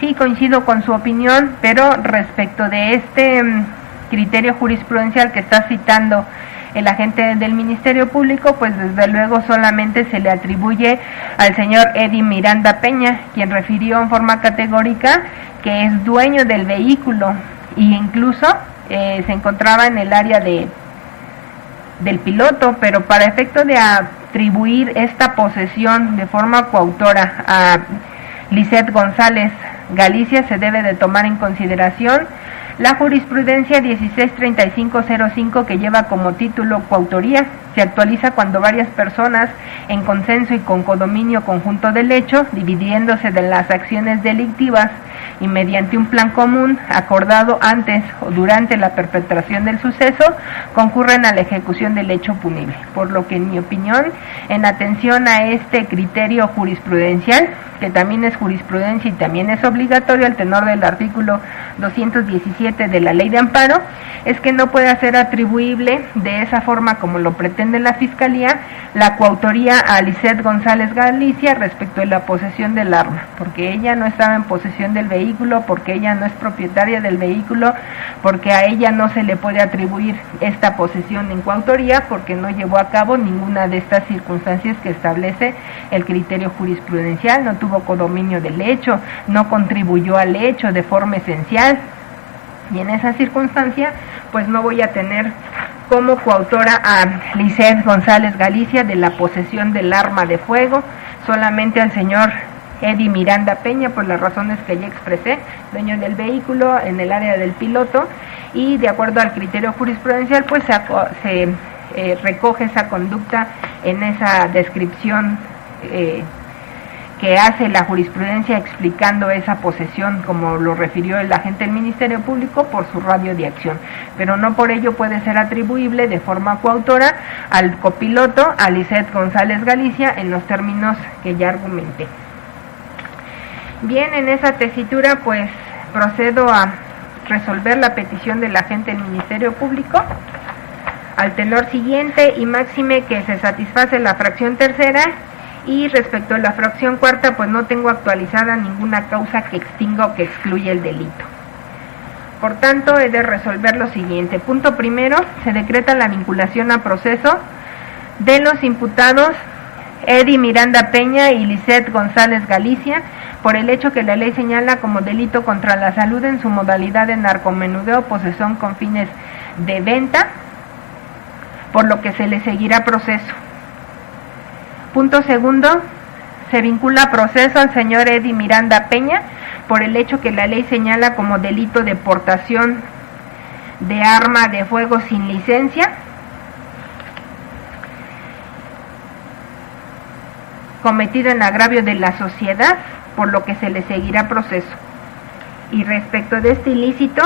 Sí, coincido con su opinión, pero respecto de este criterio jurisprudencial que está citando el agente del Ministerio Público, pues desde luego solamente se le atribuye al señor Eddie Miranda Peña, quien refirió en forma categórica que es dueño del vehículo, e incluso se encontraba en el área del piloto, pero para efecto de atribuir esta posesión de forma coautora a Lisette González Galicia, se debe de tomar en consideración la jurisprudencia 163505, que lleva como título coautoría. Se actualiza cuando varias personas en consenso y con codominio conjunto del hecho, dividiéndose de las acciones delictivas y mediante un plan común acordado antes o durante la perpetración del suceso, concurren a la ejecución del hecho punible. Por lo que, en mi opinión, en atención a este criterio jurisprudencial, que también es jurisprudencia y también es obligatorio al tenor del artículo 217 de la Ley de Amparo, es que no puede ser atribuible de esa forma como lo pretende la Fiscalía la coautoría a Lisette González Galicia respecto de la posesión del arma, porque ella no estaba en posesión del vehículo, porque ella no es propietaria del vehículo, porque a ella no se le puede atribuir esta posesión en coautoría, porque no llevó a cabo ninguna de estas circunstancias que establece el criterio jurisprudencial, no tuvo codominio del hecho, no contribuyó al hecho de forma esencial, y en esa circunstancia pues no voy a tener como coautora a Lisette González Galicia de la posesión del arma de fuego, solamente al señor Eddie Miranda Peña, por las razones que ya expresé, dueño del vehículo en el área del piloto, y de acuerdo al criterio jurisprudencial pues se recoge esa conducta en esa descripción que hace la jurisprudencia explicando esa posesión, como lo refirió el agente del Ministerio Público, por su radio de acción, pero no por ello puede ser atribuible de forma coautora al copiloto, a Lisette González Galicia, en los términos que ya argumenté. Bien, en esa tesitura pues procedo a resolver la petición del agente del Ministerio Público al tenor siguiente, y máxime que se satisface la fracción tercera, y respecto a la fracción cuarta pues no tengo actualizada ninguna causa que extinga o que excluya el delito. Por tanto, he de resolver lo siguiente. Punto primero, se decreta la vinculación a proceso de los imputados Eddie Miranda Peña y Lisette González Galicia por el hecho que la ley señala como delito contra la salud en su modalidad de narcomenudeo, posesión con fines de venta, por lo que se le seguirá proceso. Punto segundo, se vincula a proceso al señor Eddie Miranda Peña por el hecho que la ley señala como delito de portación de arma de fuego sin licencia, cometido en agravio de la sociedad, por lo que se le seguirá proceso. Y respecto de este ilícito,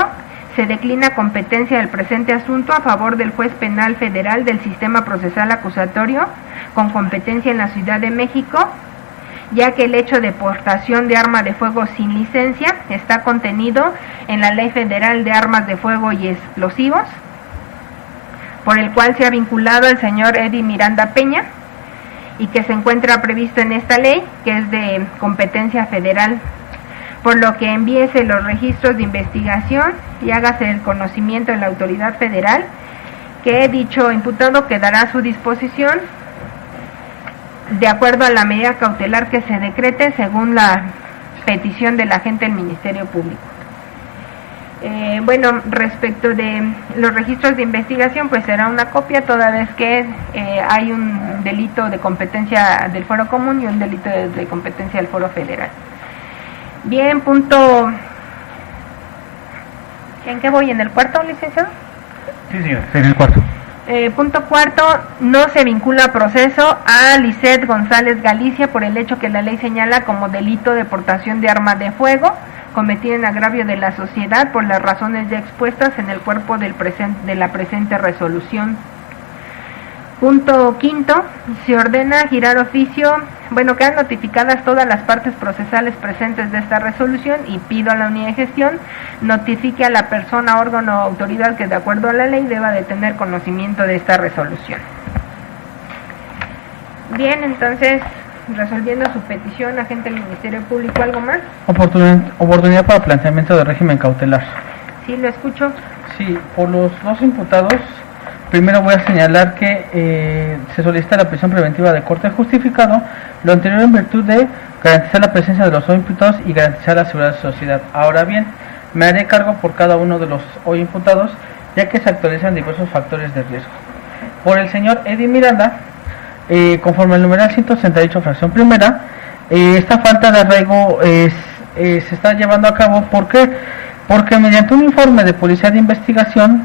se declina competencia del presente asunto a favor del juez penal federal del sistema procesal acusatorio con competencia en la Ciudad de México, ya que el hecho de portación de arma de fuego sin licencia está contenido en la Ley Federal de Armas de Fuego y Explosivos, por el cual se ha vinculado al señor Eddie Miranda Peña, y que se encuentra previsto en esta ley, que es de competencia federal, por lo que envíese los registros de investigación y hágase el conocimiento de la autoridad federal que dicho imputado quedará a su disposición de acuerdo a la medida cautelar que se decrete según la petición del agente del Ministerio Público. Bueno, respecto de los registros de investigación, pues será una copia, toda vez que hay un delito de competencia del Foro Común y un delito de competencia del Foro Federal. Bien, punto... ¿En qué voy? ¿En el cuarto, licenciado? Sí, señor, en el cuarto. Punto cuarto, no se vincula a proceso a Lisette González Galicia por el hecho que la ley señala como delito de portación de arma de fuego cometido en agravio de la sociedad por las razones ya expuestas en el cuerpo de la presente resolución. Punto quinto, se ordena girar oficio, quedan notificadas todas las partes procesales presentes de esta resolución y pido a la unidad de gestión notifique a la persona, órgano o autoridad que de acuerdo a la ley deba de tener conocimiento de esta resolución. Bien, entonces, resolviendo su petición, agente del Ministerio Público, ¿algo más? Oportunidad para planteamiento de régimen cautelar. Sí, lo escucho. Sí, por los dos imputados, primero voy a señalar que se solicita la prisión preventiva de corte justificado, lo anterior en virtud de garantizar la presencia de los hoy imputados y garantizar la seguridad de la sociedad. Ahora bien, me haré cargo por cada uno de los hoy imputados, ya que se actualizan diversos factores de riesgo. Por el señor Eddie Miranda, conforme al numeral 168 fracción primera, esta falta de arraigo se está llevando a cabo porque mediante un informe de Policía de Investigación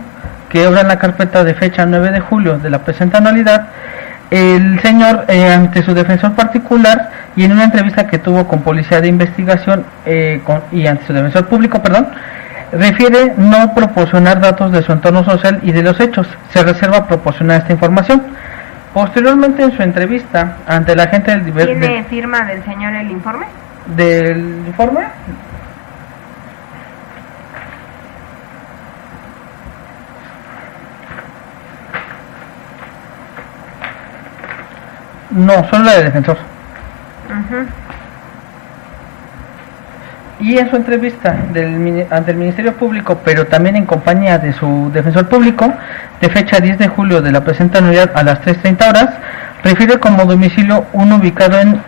que obra en la carpeta de fecha 9 de julio de la presente anualidad, el señor ante su defensor particular y en una entrevista que tuvo con Policía de Investigación y ante su defensor público, refiere no proporcionar datos de su entorno social y de los hechos. Se reserva proporcionar esta información. Posteriormente, en su entrevista ante la agente del ¿Tiene firma del señor el informe? ¿Del informe? No, solo la del defensor. Y en su entrevista ante el Ministerio Público, pero también en compañía de su defensor público, de fecha 10 de julio de la presente anualidad a las 3:30 horas, refiere como domicilio uno ubicado en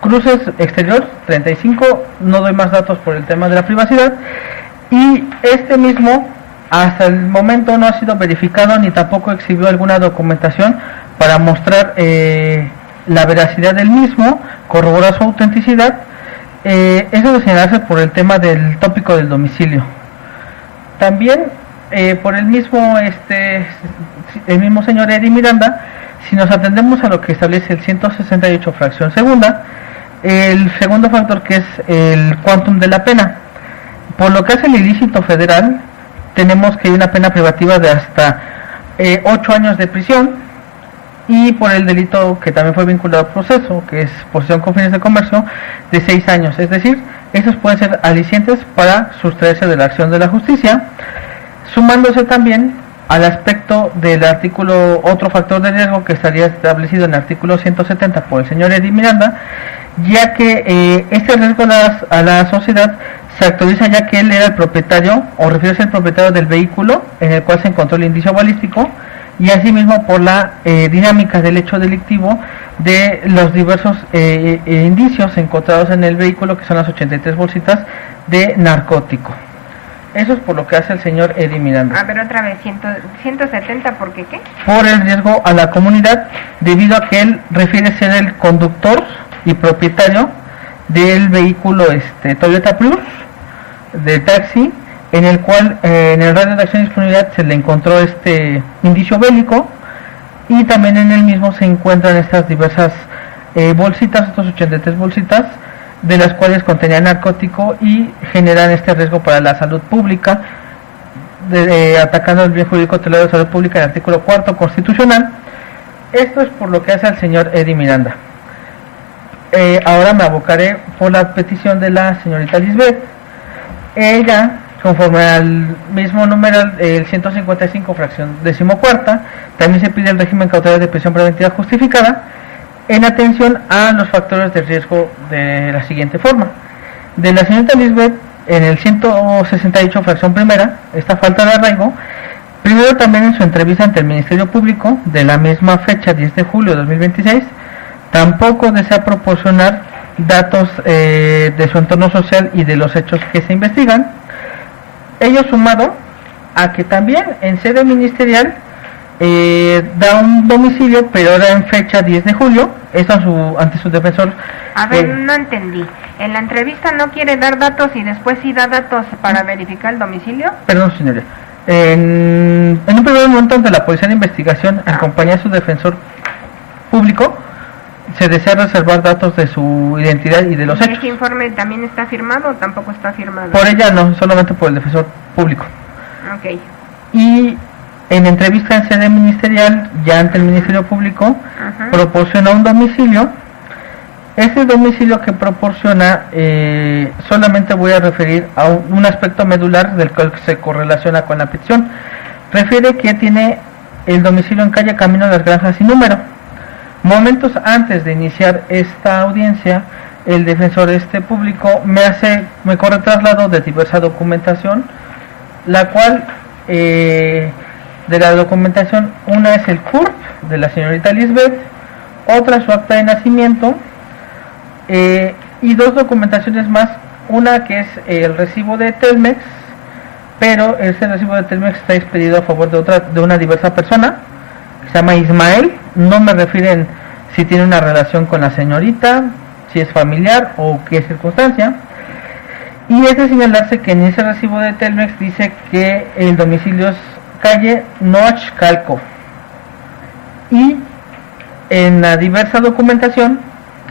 Cruces Exterior 35, no doy más datos por el tema de la privacidad, y este mismo hasta el momento no ha sido verificado ni tampoco exhibió alguna documentación para mostrar la veracidad del mismo, corroborar su autenticidad. Eso de señalarse por el tema del tópico del domicilio. También por el mismo señor Eddie Miranda, si nos atendemos a lo que establece el 168 fracción segunda, el segundo factor, que es el quantum de la pena, por lo que hace el ilícito federal, tenemos que hay una pena privativa de hasta 8 años de prisión, y por el delito que también fue vinculado al proceso, que es posesión con fines de comercio, de 6 años. Es decir, esos pueden ser alicientes para sustraerse de la acción de la justicia, sumándose también al aspecto del artículo, otro factor de riesgo que estaría establecido en el artículo 170 por el señor Eddie Miranda, ya que este riesgo a la sociedad se actualiza ya que él era el propietario, o refiere a ser el propietario del vehículo en el cual se encontró el indicio balístico, y asimismo por la dinámica del hecho delictivo de los diversos indicios encontrados en el vehículo, que son las 83 bolsitas de narcótico. Eso es por lo que hace el señor Eddie Miranda. A ver, otra vez, 170, ¿por qué qué? Por el riesgo a la comunidad, debido a que él refiere ser el conductor y propietario del vehículo Toyota Prius, de taxi, en el cual en el radio de acción y disponibilidad se le encontró este indicio bélico, y también en el mismo se encuentran estas diversas bolsitas, estas 83 bolsitas, de las cuales contenían narcótico y generan este riesgo para la salud pública, atacando el bien jurídico tutelado de salud pública en el artículo 4 constitucional. Esto es por lo que hace el señor Eddie Miranda. Ahora me abocaré por la petición de la señorita Lisbeth. Ella, conforme al mismo número, el 155 fracción 14ª, también se pide el régimen cautelar de prisión preventiva justificada en atención a los factores de riesgo de la siguiente forma. De la señorita Lisbeth, en el 168 fracción primera, esta falta de arraigo, primero también en su entrevista ante el Ministerio Público, de la misma fecha, 10 de julio de 2026, tampoco desea proporcionar datos de su entorno social y de los hechos que se investigan. Ello sumado a que también en sede ministerial da un domicilio, pero ahora en fecha 10 de julio, esto ante su defensor. A ver, no entendí. En la entrevista no quiere dar datos y después sí da datos para verificar el domicilio. Perdón, señora. En un primer momento, ante la Policía de Investigación, en compañía de su defensor público, se desea reservar datos de su identidad y de los hechos. ¿Ese informe también está firmado o tampoco está firmado? Por ella no, solamente por el defensor público. Ok. Y en entrevista en sede ministerial, ya ante el Ministerio Público, proporciona un domicilio. Ese domicilio que proporciona, solamente voy a referir a un aspecto medular del cual se correlaciona con la petición. Refiere que tiene el domicilio en calle Camino a las Granjas sin número. Momentos antes de iniciar esta audiencia, el defensor público me corre traslado de diversa documentación, la cual, de la documentación, una es el CURP de la señorita Lisbeth, otra su acta de nacimiento, y dos documentaciones más, una que es el recibo de Telmex, pero ese recibo de Telmex está expedido a favor de una diversa persona, que se llama Ismael. No me refieren si tiene una relación con la señorita, si es familiar o qué circunstancia. Y es de señalarse que en ese recibo de Telmex dice que el domicilio es calle Noachcalco. Y en la diversa documentación,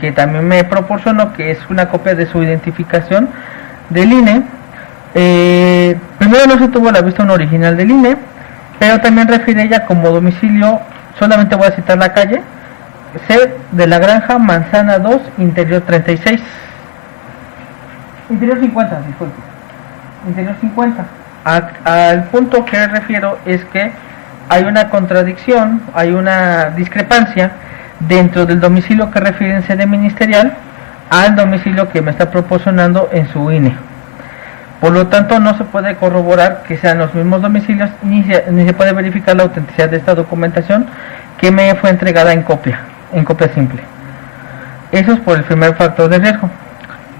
que también me proporcionó, que es una copia de su identificación del INE, primero no se tuvo a la vista un original del INE, pero también refiere ella como domicilio, solamente voy a citar la calle, C de la Granja, Manzana 2, Interior 36. Interior 50, disculpe. Interior 50. Al punto que refiero es que hay una contradicción, hay una discrepancia dentro del domicilio que refiere en sede ministerial al domicilio que me está proporcionando en su INE. Por lo tanto, no se puede corroborar que sean los mismos domicilios ni se puede verificar la autenticidad de esta documentación que me fue entregada en copia simple. Eso es por el primer factor de riesgo.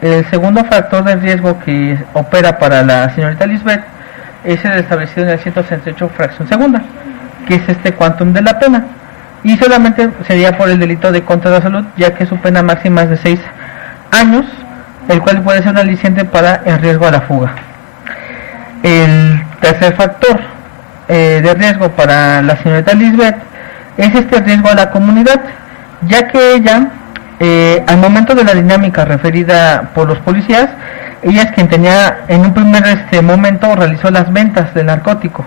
El segundo factor de riesgo que opera para la señorita Lisbeth es el establecido en el 168 fracción segunda, que es este quantum de la pena, y solamente sería por el delito de contra la salud, ya que su pena máxima es de 6 años, el cual puede ser un aliciente para el riesgo a la fuga. El tercer factor de riesgo para la señorita Lisbeth es este riesgo a la comunidad, ya que ella, al momento de la dinámica referida por los policías, ella es quien tenía, en un primer momento realizó las ventas del narcótico,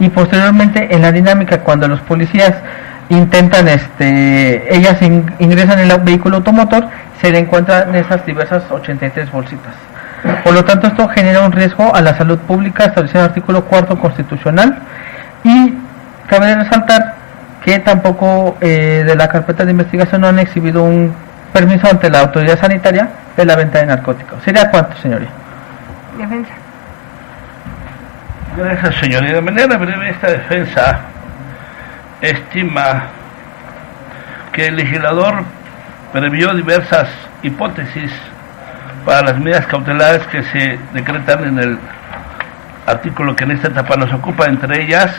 y posteriormente en la dinámica, cuando los policías intentan, ellas ingresan en el vehículo automotor, se le encuentran esas diversas 83 bolsitas. Por lo tanto, esto genera un riesgo a la salud pública establecido en el artículo 4 constitucional, y cabe resaltar que tampoco de la carpeta de investigación no han exhibido un permiso ante la autoridad sanitaria de la venta de narcóticos. ¿Sería cuánto, señoría? Defensa. Gracias, señoría. De manera breve, esta defensa estima que el legislador previó diversas hipótesis para las medidas cautelares que se decretan en el artículo que en esta etapa nos ocupa, entre ellas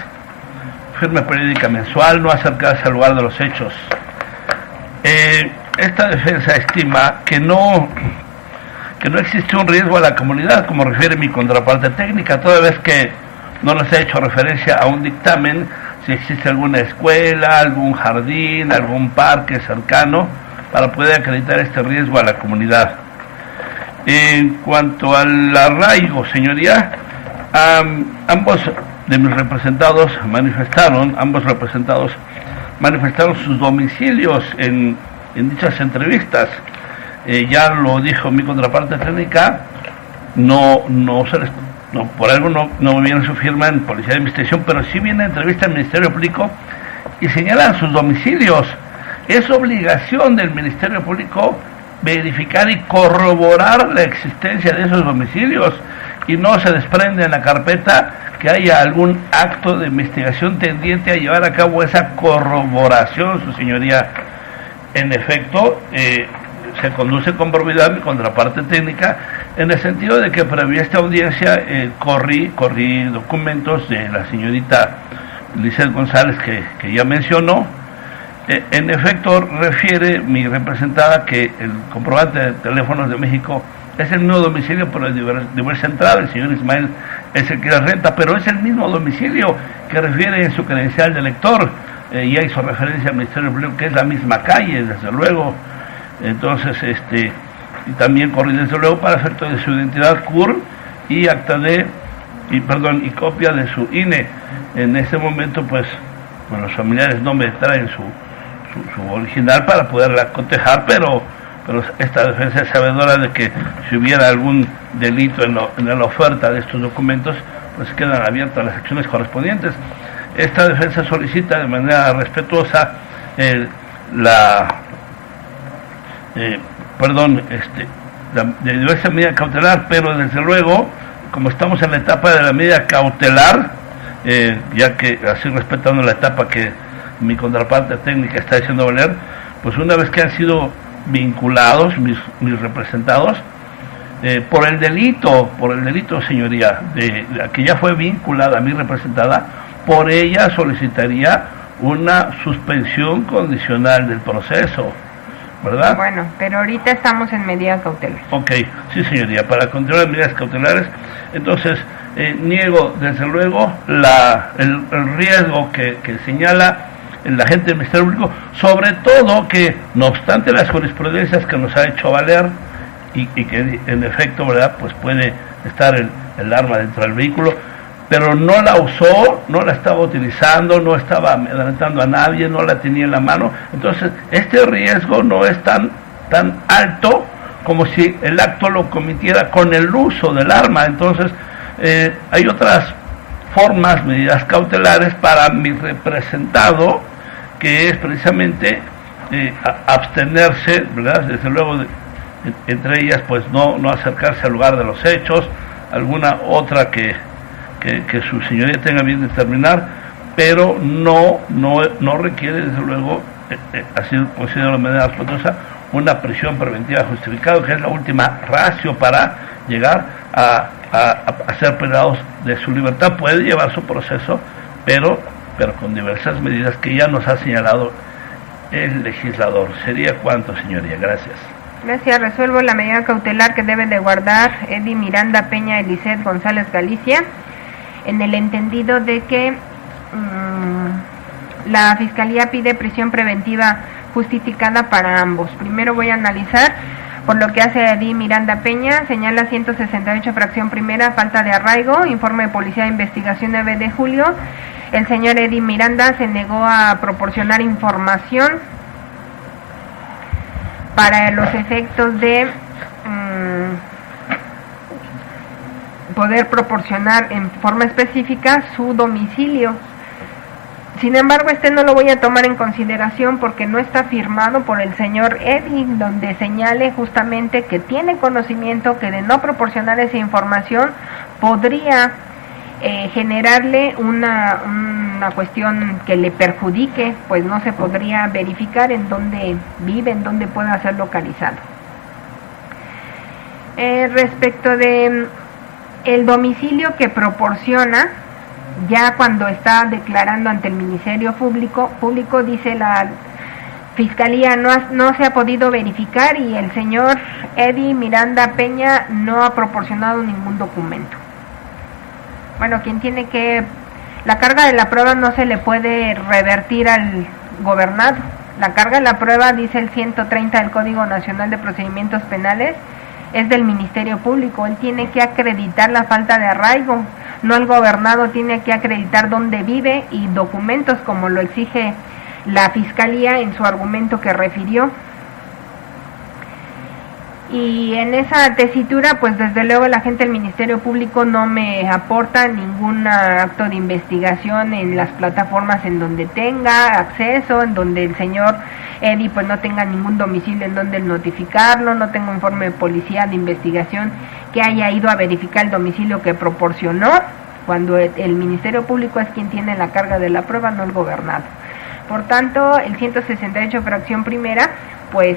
firma periódica mensual, no acercarse al lugar de los hechos. Esta defensa estima que no existe un riesgo a la comunidad, como refiere mi contraparte técnica, toda vez que no nos ha hecho referencia a un dictamen si existe alguna escuela, algún jardín, algún parque cercano para poder acreditar este riesgo a la comunidad. En cuanto al arraigo, señoría, ambos de mis representados manifestaron sus domicilios en dichas entrevistas. Ya lo dijo mi contraparte técnica, por algo no viene su firma en Policía de Investigación, pero sí viene entrevista al Ministerio Público y señalan sus domicilios. Es obligación del Ministerio Público verificar y corroborar la existencia de esos domicilios, y no se desprende en la carpeta que haya algún acto de investigación tendiente a llevar a cabo esa corroboración, su señoría. En efecto, se conduce con probidad mi contraparte técnica, en el sentido de que previa esta audiencia corrí documentos de la señorita Lisbeth González que ya mencionó. En efecto, refiere mi representada que el comprobante de teléfonos de México es el mismo domicilio, pero de diversa entrada. El señor Ismael es el que la renta, pero es el mismo domicilio que refiere en su credencial de lector. Ya hizo referencia al Ministerio Público, que es la misma calle, desde luego. Entonces, y también corrí desde luego para efecto de su identidad CUR y y copia de su INE. En ese momento, pues los familiares no me traen su original para poderla cotejar, pero esta defensa es sabedora de que si hubiera algún delito en la oferta de estos documentos, pues quedan abiertas las acciones correspondientes. Esta defensa solicita de manera respetuosa la diversa medida cautelar, pero desde luego, como estamos en la etapa de la medida cautelar, ya que así respetando la etapa que mi contraparte técnica está haciendo valer, pues una vez que han sido vinculados mis representados por el delito, señoría, de que ya fue vinculada mi representada, por ella solicitaría una suspensión condicional del proceso, ¿verdad? Bueno, pero ahorita estamos en medida cautelar. Ok, sí señoría, para continuar las medidas cautelares, entonces niego desde luego el riesgo que señala el agente del Ministerio Público, sobre todo que no obstante las jurisprudencias que nos ha hecho valer y que en efecto, ¿verdad?, pues puede estar el arma dentro del vehículo, pero no la usó, no la estaba utilizando, no estaba amedrentando a nadie, no la tenía en la mano. Entonces este riesgo no es tan alto como si el acto lo cometiera con el uso del arma. Entonces hay otras formas, medidas cautelares para mi representado, que es precisamente abstenerse, ¿verdad?, desde luego entre ellas pues no acercarse al lugar de los hechos, alguna otra que su señoría tenga bien determinar, pero no requiere desde luego, así considero la medida respetuosa, una prisión preventiva justificada, que es la última ratio para llegar a ser privados de su libertad. Puede llevar su proceso, pero con diversas medidas que ya nos ha señalado el legislador. ¿Sería cuánto, señoría? Gracias. Gracias. Resuelvo la medida cautelar que debe de guardar Edy Miranda Peña Eliseth González Galicia, en el entendido de que la Fiscalía pide prisión preventiva justificada para ambos. Primero voy a analizar por lo que hace Edy Miranda Peña. Señala 168 fracción primera, falta de arraigo, informe de Policía de Investigación 9 de julio. El señor Edy Miranda se negó a proporcionar información para los efectos de poder proporcionar en forma específica su domicilio. Sin embargo, no lo voy a tomar en consideración porque no está firmado por el señor Edy, donde señale justamente que tiene conocimiento que de no proporcionar esa información podría generarle una cuestión que le perjudique, pues no se podría verificar en dónde vive, en dónde pueda ser localizado. Respecto de el domicilio que proporciona, ya cuando está declarando ante el Ministerio Público dice la Fiscalía no se ha podido verificar y el señor Edy Miranda Peña no ha proporcionado ningún documento. Bueno, la carga de la prueba no se le puede revertir al gobernado. La carga de la prueba, dice el 130 del Código Nacional de Procedimientos Penales, es del Ministerio Público. Él tiene que acreditar la falta de arraigo, no el gobernado tiene que acreditar dónde vive y documentos como lo exige la Fiscalía en su argumento que refirió. Y en esa tesitura, pues desde luego la gente del Ministerio Público no me aporta ningún acto de investigación en las plataformas en donde tenga acceso, en donde el señor Edy pues no tenga ningún domicilio en donde notificarlo, no tengo informe de policía de investigación que haya ido a verificar el domicilio que proporcionó, cuando el Ministerio Público es quien tiene la carga de la prueba, no el gobernado. Por tanto, el 168 fracción primera, pues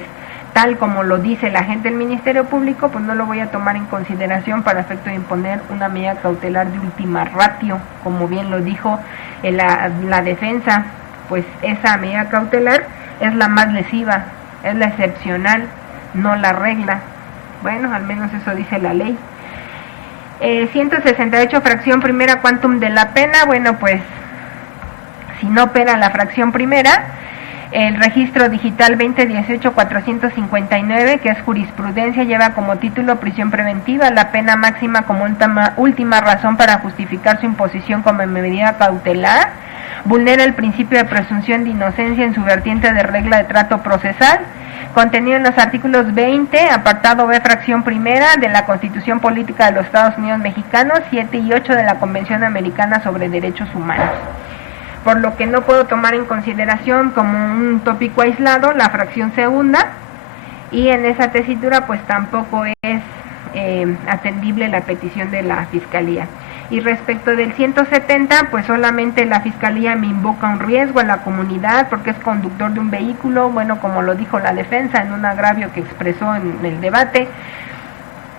tal como lo dice la gente del Ministerio Público, pues no lo voy a tomar en consideración para efecto de imponer una medida cautelar de última ratio, como bien lo dijo la defensa, pues esa medida cautelar es la más lesiva, es la excepcional, no la regla. Bueno, al menos eso dice la ley. 168 fracción primera, quantum de la pena. Bueno, pues si no opera la fracción primera, el registro digital 2018-459, que es jurisprudencia, lleva como título prisión preventiva, la pena máxima como última razón para justificar su imposición como medida cautelar, vulnera el principio de presunción de inocencia en su vertiente de regla de trato procesal, contenido en los artículos 20, apartado B, fracción primera de la Constitución Política de los Estados Unidos Mexicanos, 7 y 8 de la Convención Americana sobre Derechos Humanos. Por lo que no puedo tomar en consideración como un tópico aislado la fracción segunda, y en esa tesitura pues tampoco es atendible la petición de la Fiscalía. Y respecto del 170, pues solamente la Fiscalía me invoca un riesgo a la comunidad porque es conductor de un vehículo, bueno, como lo dijo la defensa en un agravio que expresó en el debate,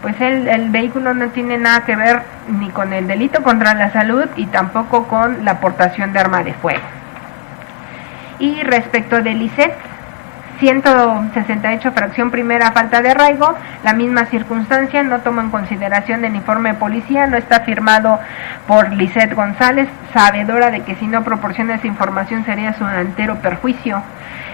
pues el vehículo no tiene nada que ver ni con el delito contra la salud y tampoco con la portación de arma de fuego. Y respecto del ICET, 168 fracción primera, falta de arraigo, la misma circunstancia, no toma en consideración el informe de policía, no está firmado por Lisette González, sabedora de que si no proporciona esa información sería su entero perjuicio.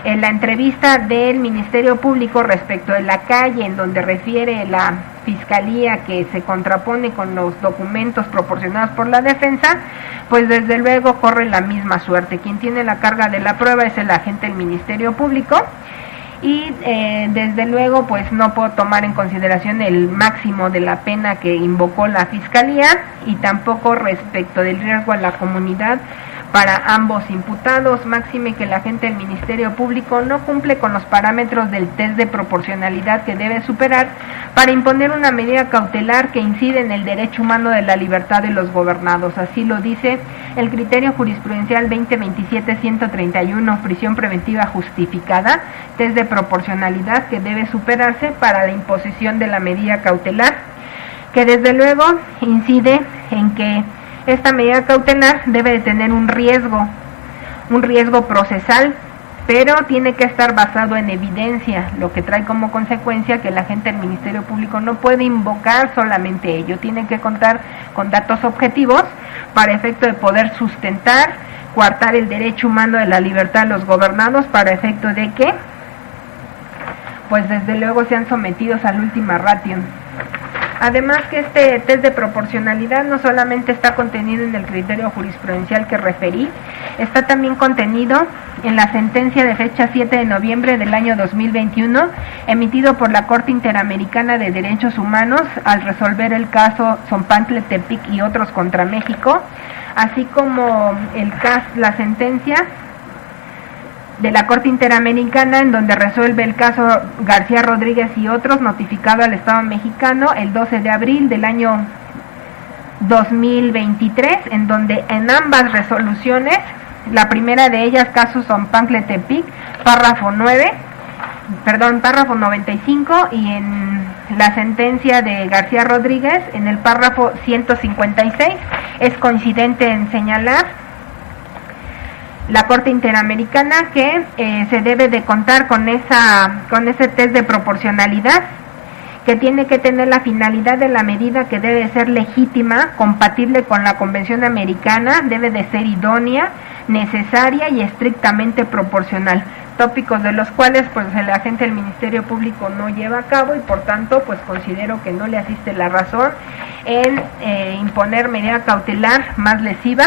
En la entrevista del Ministerio Público respecto de la calle en donde refiere la Fiscalía que se contrapone con los documentos proporcionados por la defensa, pues desde luego corre la misma suerte. Quien tiene la carga de la prueba es el agente del Ministerio Público y desde luego pues no puedo tomar en consideración el máximo de la pena que invocó la Fiscalía y tampoco respecto del riesgo a la comunidad para ambos imputados, máxime que el agente del Ministerio Público no cumple con los parámetros del test de proporcionalidad que debe superar para imponer una medida cautelar que incide en el derecho humano de la libertad de los gobernados. Así lo dice el criterio jurisprudencial 2027-131, prisión preventiva justificada, test de proporcionalidad que debe superarse para la imposición de la medida cautelar, que desde luego incide en que esta medida cautelar debe de tener un riesgo procesal, pero tiene que estar basado en evidencia, lo que trae como consecuencia que el agente del Ministerio Público no puede invocar solamente ello, tiene que contar con datos objetivos para efecto de poder sustentar, coartar el derecho humano de la libertad de los gobernados para efecto de que, pues desde luego sean sometidos al ultima ratio. Además que este test de proporcionalidad no solamente está contenido en el criterio jurisprudencial que referí, está también contenido en la sentencia de fecha 7 de noviembre del año 2021, emitido por la Corte Interamericana de Derechos Humanos al resolver el caso Zompantle Tepic y otros contra México, así como la sentencia de la Corte Interamericana en donde resuelve el caso García Rodríguez y otros, notificado al Estado mexicano el 12 de abril del año 2023, en donde en ambas resoluciones, la primera de ellas, caso Zompantle Tepic, párrafo 95, y en la sentencia de García Rodríguez, en el párrafo 156, es coincidente en señalar la Corte Interamericana que se debe de contar con ese test de proporcionalidad, que tiene que tener la finalidad de la medida que debe ser legítima, compatible con la Convención Americana, debe de ser idónea, necesaria y estrictamente proporcional, tópicos de los cuales pues el agente del Ministerio Público no lleva a cabo y por tanto pues considero que no le asiste la razón en imponer medida cautelar más lesiva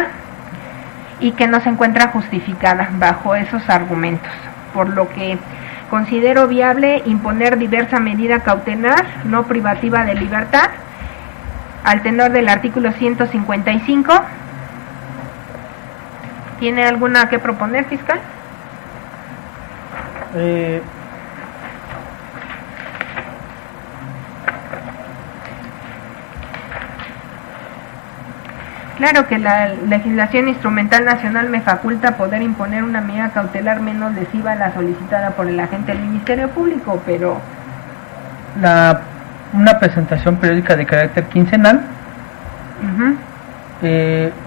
y que no se encuentra justificada bajo esos argumentos, por lo que considero viable imponer diversa medida cautelar no privativa de libertad al tenor del artículo 155. ¿Tiene alguna que proponer, fiscal? Claro que la legislación instrumental nacional me faculta poder imponer una medida cautelar menos lesiva a la solicitada por el agente del Ministerio Público, pero una presentación periódica de carácter quincenal,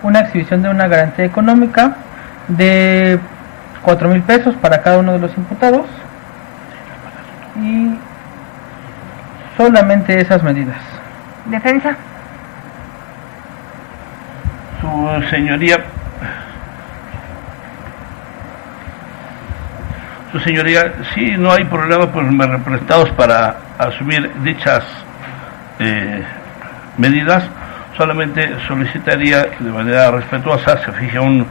una exhibición de una garantía económica de 4,000 pesos para cada uno de los imputados y solamente esas medidas. Defensa. Su señoría, si no hay problema por los representados para asumir dichas medidas, solamente solicitaría de manera respetuosa se fije un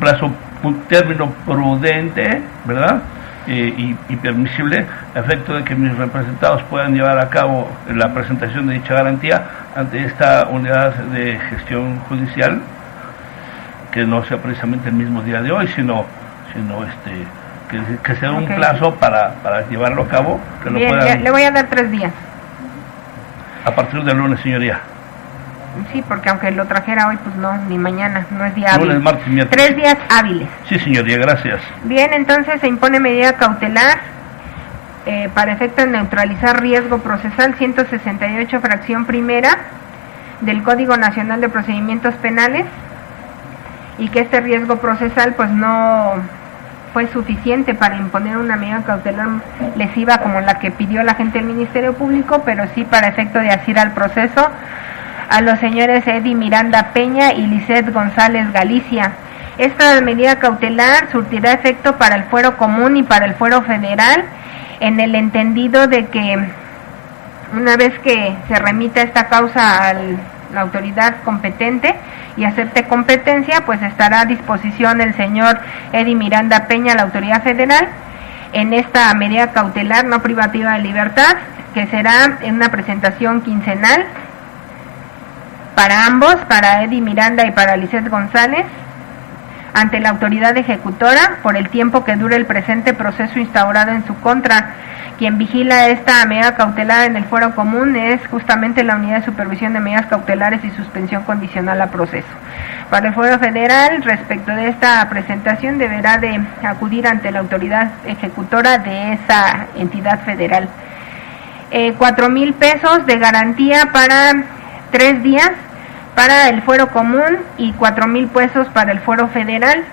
plazo, un término prudente, ¿verdad? Y permisible, a efecto de que mis representados puedan llevar a cabo la presentación de dicha garantía ante esta unidad de gestión judicial, que no sea precisamente el mismo día de hoy, sino que sea un plazo para llevarlo a cabo, que bien, lo puedan... Le voy a dar 3 días. A partir del lunes, señoría. Sí, porque aunque lo trajera hoy, pues no, ni mañana, no es día hábil. Lunes, martes, miércoles. 3 días hábiles. Sí, señoría, gracias. Bien, entonces se impone medida cautelar para efecto de neutralizar riesgo procesal 168 fracción primera del Código Nacional de Procedimientos Penales, y que este riesgo procesal pues no fue suficiente para imponer una medida cautelar lesiva como la que pidió la gente del Ministerio Público, pero sí para efecto de asir al proceso a los señores Eddie Miranda Peña y Lisette González Galicia. Esta medida cautelar surtirá efecto para el fuero común y para el fuero federal, en el entendido de que una vez que se remita esta causa a la autoridad competente y acepte competencia, pues estará a disposición el señor Eddie Miranda Peña, la autoridad federal, en esta medida cautelar no privativa de libertad, que será en una presentación quincenal para ambos, para Eddie Miranda y para Lisette González, ante la autoridad ejecutora por el tiempo que dure el presente proceso instaurado en su contra. Quien vigila esta medida cautelar en el fuero común es justamente la Unidad de Supervisión de Medidas Cautelares y Suspensión Condicional a Proceso. Para el fuero federal, respecto de esta presentación, deberá de acudir ante la autoridad ejecutora de esa entidad federal. 4,000 pesos de garantía para 3 días para el fuero común y 4,000 pesos para el fuero federal.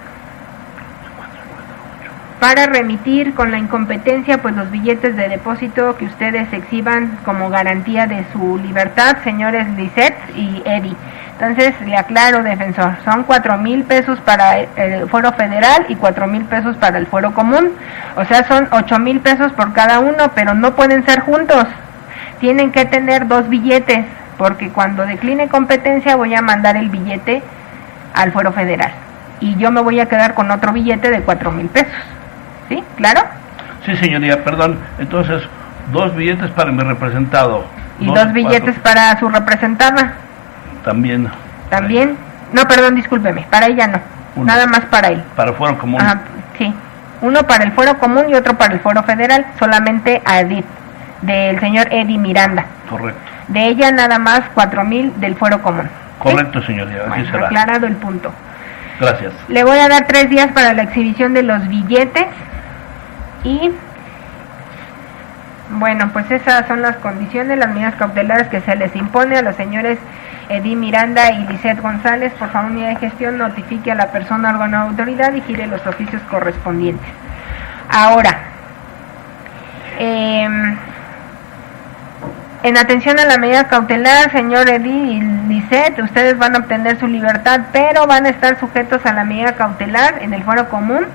Para remitir con la incompetencia pues los billetes de depósito que ustedes exhiban como garantía de su libertad, señores Lisette y Eddie. Entonces le aclaro, defensor, son 4,000 pesos para el fuero federal y 4,000 pesos para el fuero común, o sea son 8,000 pesos por cada uno, pero no pueden ser juntos, tienen que tener 2 billetes, porque cuando decline competencia voy a mandar el billete al fuero federal y yo me voy a quedar con otro billete de 4,000 pesos. ¿Sí? ¿Claro? Sí, señoría, perdón. Entonces, 2 billetes para mi representado. ¿Y 2 billetes para su representada? También. ¿También? No, perdón, discúlpeme. Para ella no. Uno. Nada más para él. Para el fuero común. Ajá, sí. Uno para el fuero común y otro para el fuero federal. Solamente a Edith, del señor Eddie Miranda. Correcto. De ella nada más 4,000 del fuero común. Correcto, ¿Sí? señoría. Así Bueno, será. aclarado el punto. Gracias. Le voy a dar 3 días para la exhibición de los billetes y bueno, pues esas son las condiciones, las medidas cautelares que se les impone a los señores Eddie Miranda y Lisette González. Por favor, unidad de gestión, notifique a la persona, órgano de autoridad y gire los oficios correspondientes. Ahora, en atención a la medida cautelar, señor Eddie y Lisette, ustedes van a obtener su libertad, pero van a estar sujetos a la medida cautelar en el fuero común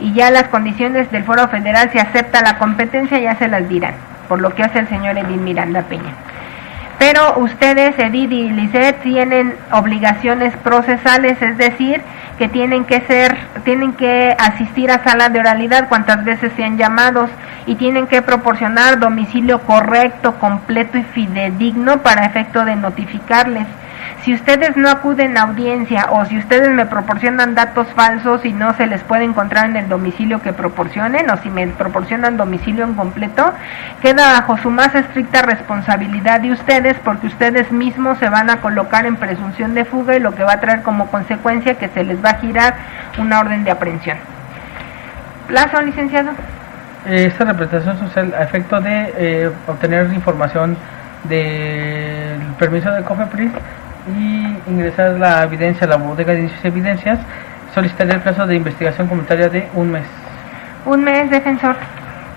y ya las condiciones del fuero federal, si acepta la competencia, ya se las dirán, por lo que hace el señor Eddie Miranda Peña. Pero ustedes, Edith y Lisette, tienen obligaciones procesales, es decir, que tienen que asistir a sala de oralidad cuantas veces sean llamados y tienen que proporcionar domicilio correcto, completo y fidedigno para efecto de notificarles. Si ustedes no acuden a audiencia o si ustedes me proporcionan datos falsos y no se les puede encontrar en el domicilio que proporcionen, o si me proporcionan domicilio incompleto, queda bajo su más estricta responsabilidad de ustedes, porque ustedes mismos se van a colocar en presunción de fuga y lo que va a traer como consecuencia que se les va a girar una orden de aprehensión. ¿Plazo, licenciado? Esta representación social a efecto de obtener información del permiso de COFEPRIS y ingresar la evidencia a la bodega de indicios y evidencias, solicitaría el plazo de investigación comunitaria de 1 mes. 1 mes, defensor.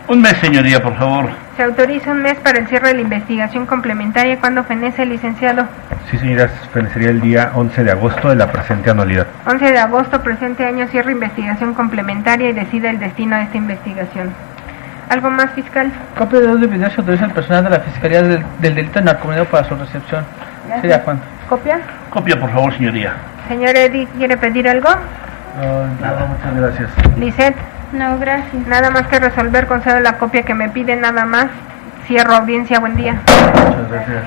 1 mes, señoría, por favor. Se autoriza 1 mes para el cierre de la investigación complementaria. ¿Cuándo fenece, licenciado? Sí, señoras, sería el día 11 de agosto de la presente anualidad. 11 de agosto, presente año, cierre investigación complementaria y decide el destino de esta investigación. ¿Algo más, fiscal? Copia de 2 de videos se autoriza al personal de la Fiscalía del Delito de Narcomenudeo para su recepción. Gracias. ¿Sería cuánto? ¿Copia? Copia, por favor, señoría. Señor Eddie, ¿quiere pedir algo? Nada, muchas gracias. Lisette, No, gracias. nada más que resolver, concedo la copia que me pide, nada más. Cierro audiencia, buen día. Muchas gracias.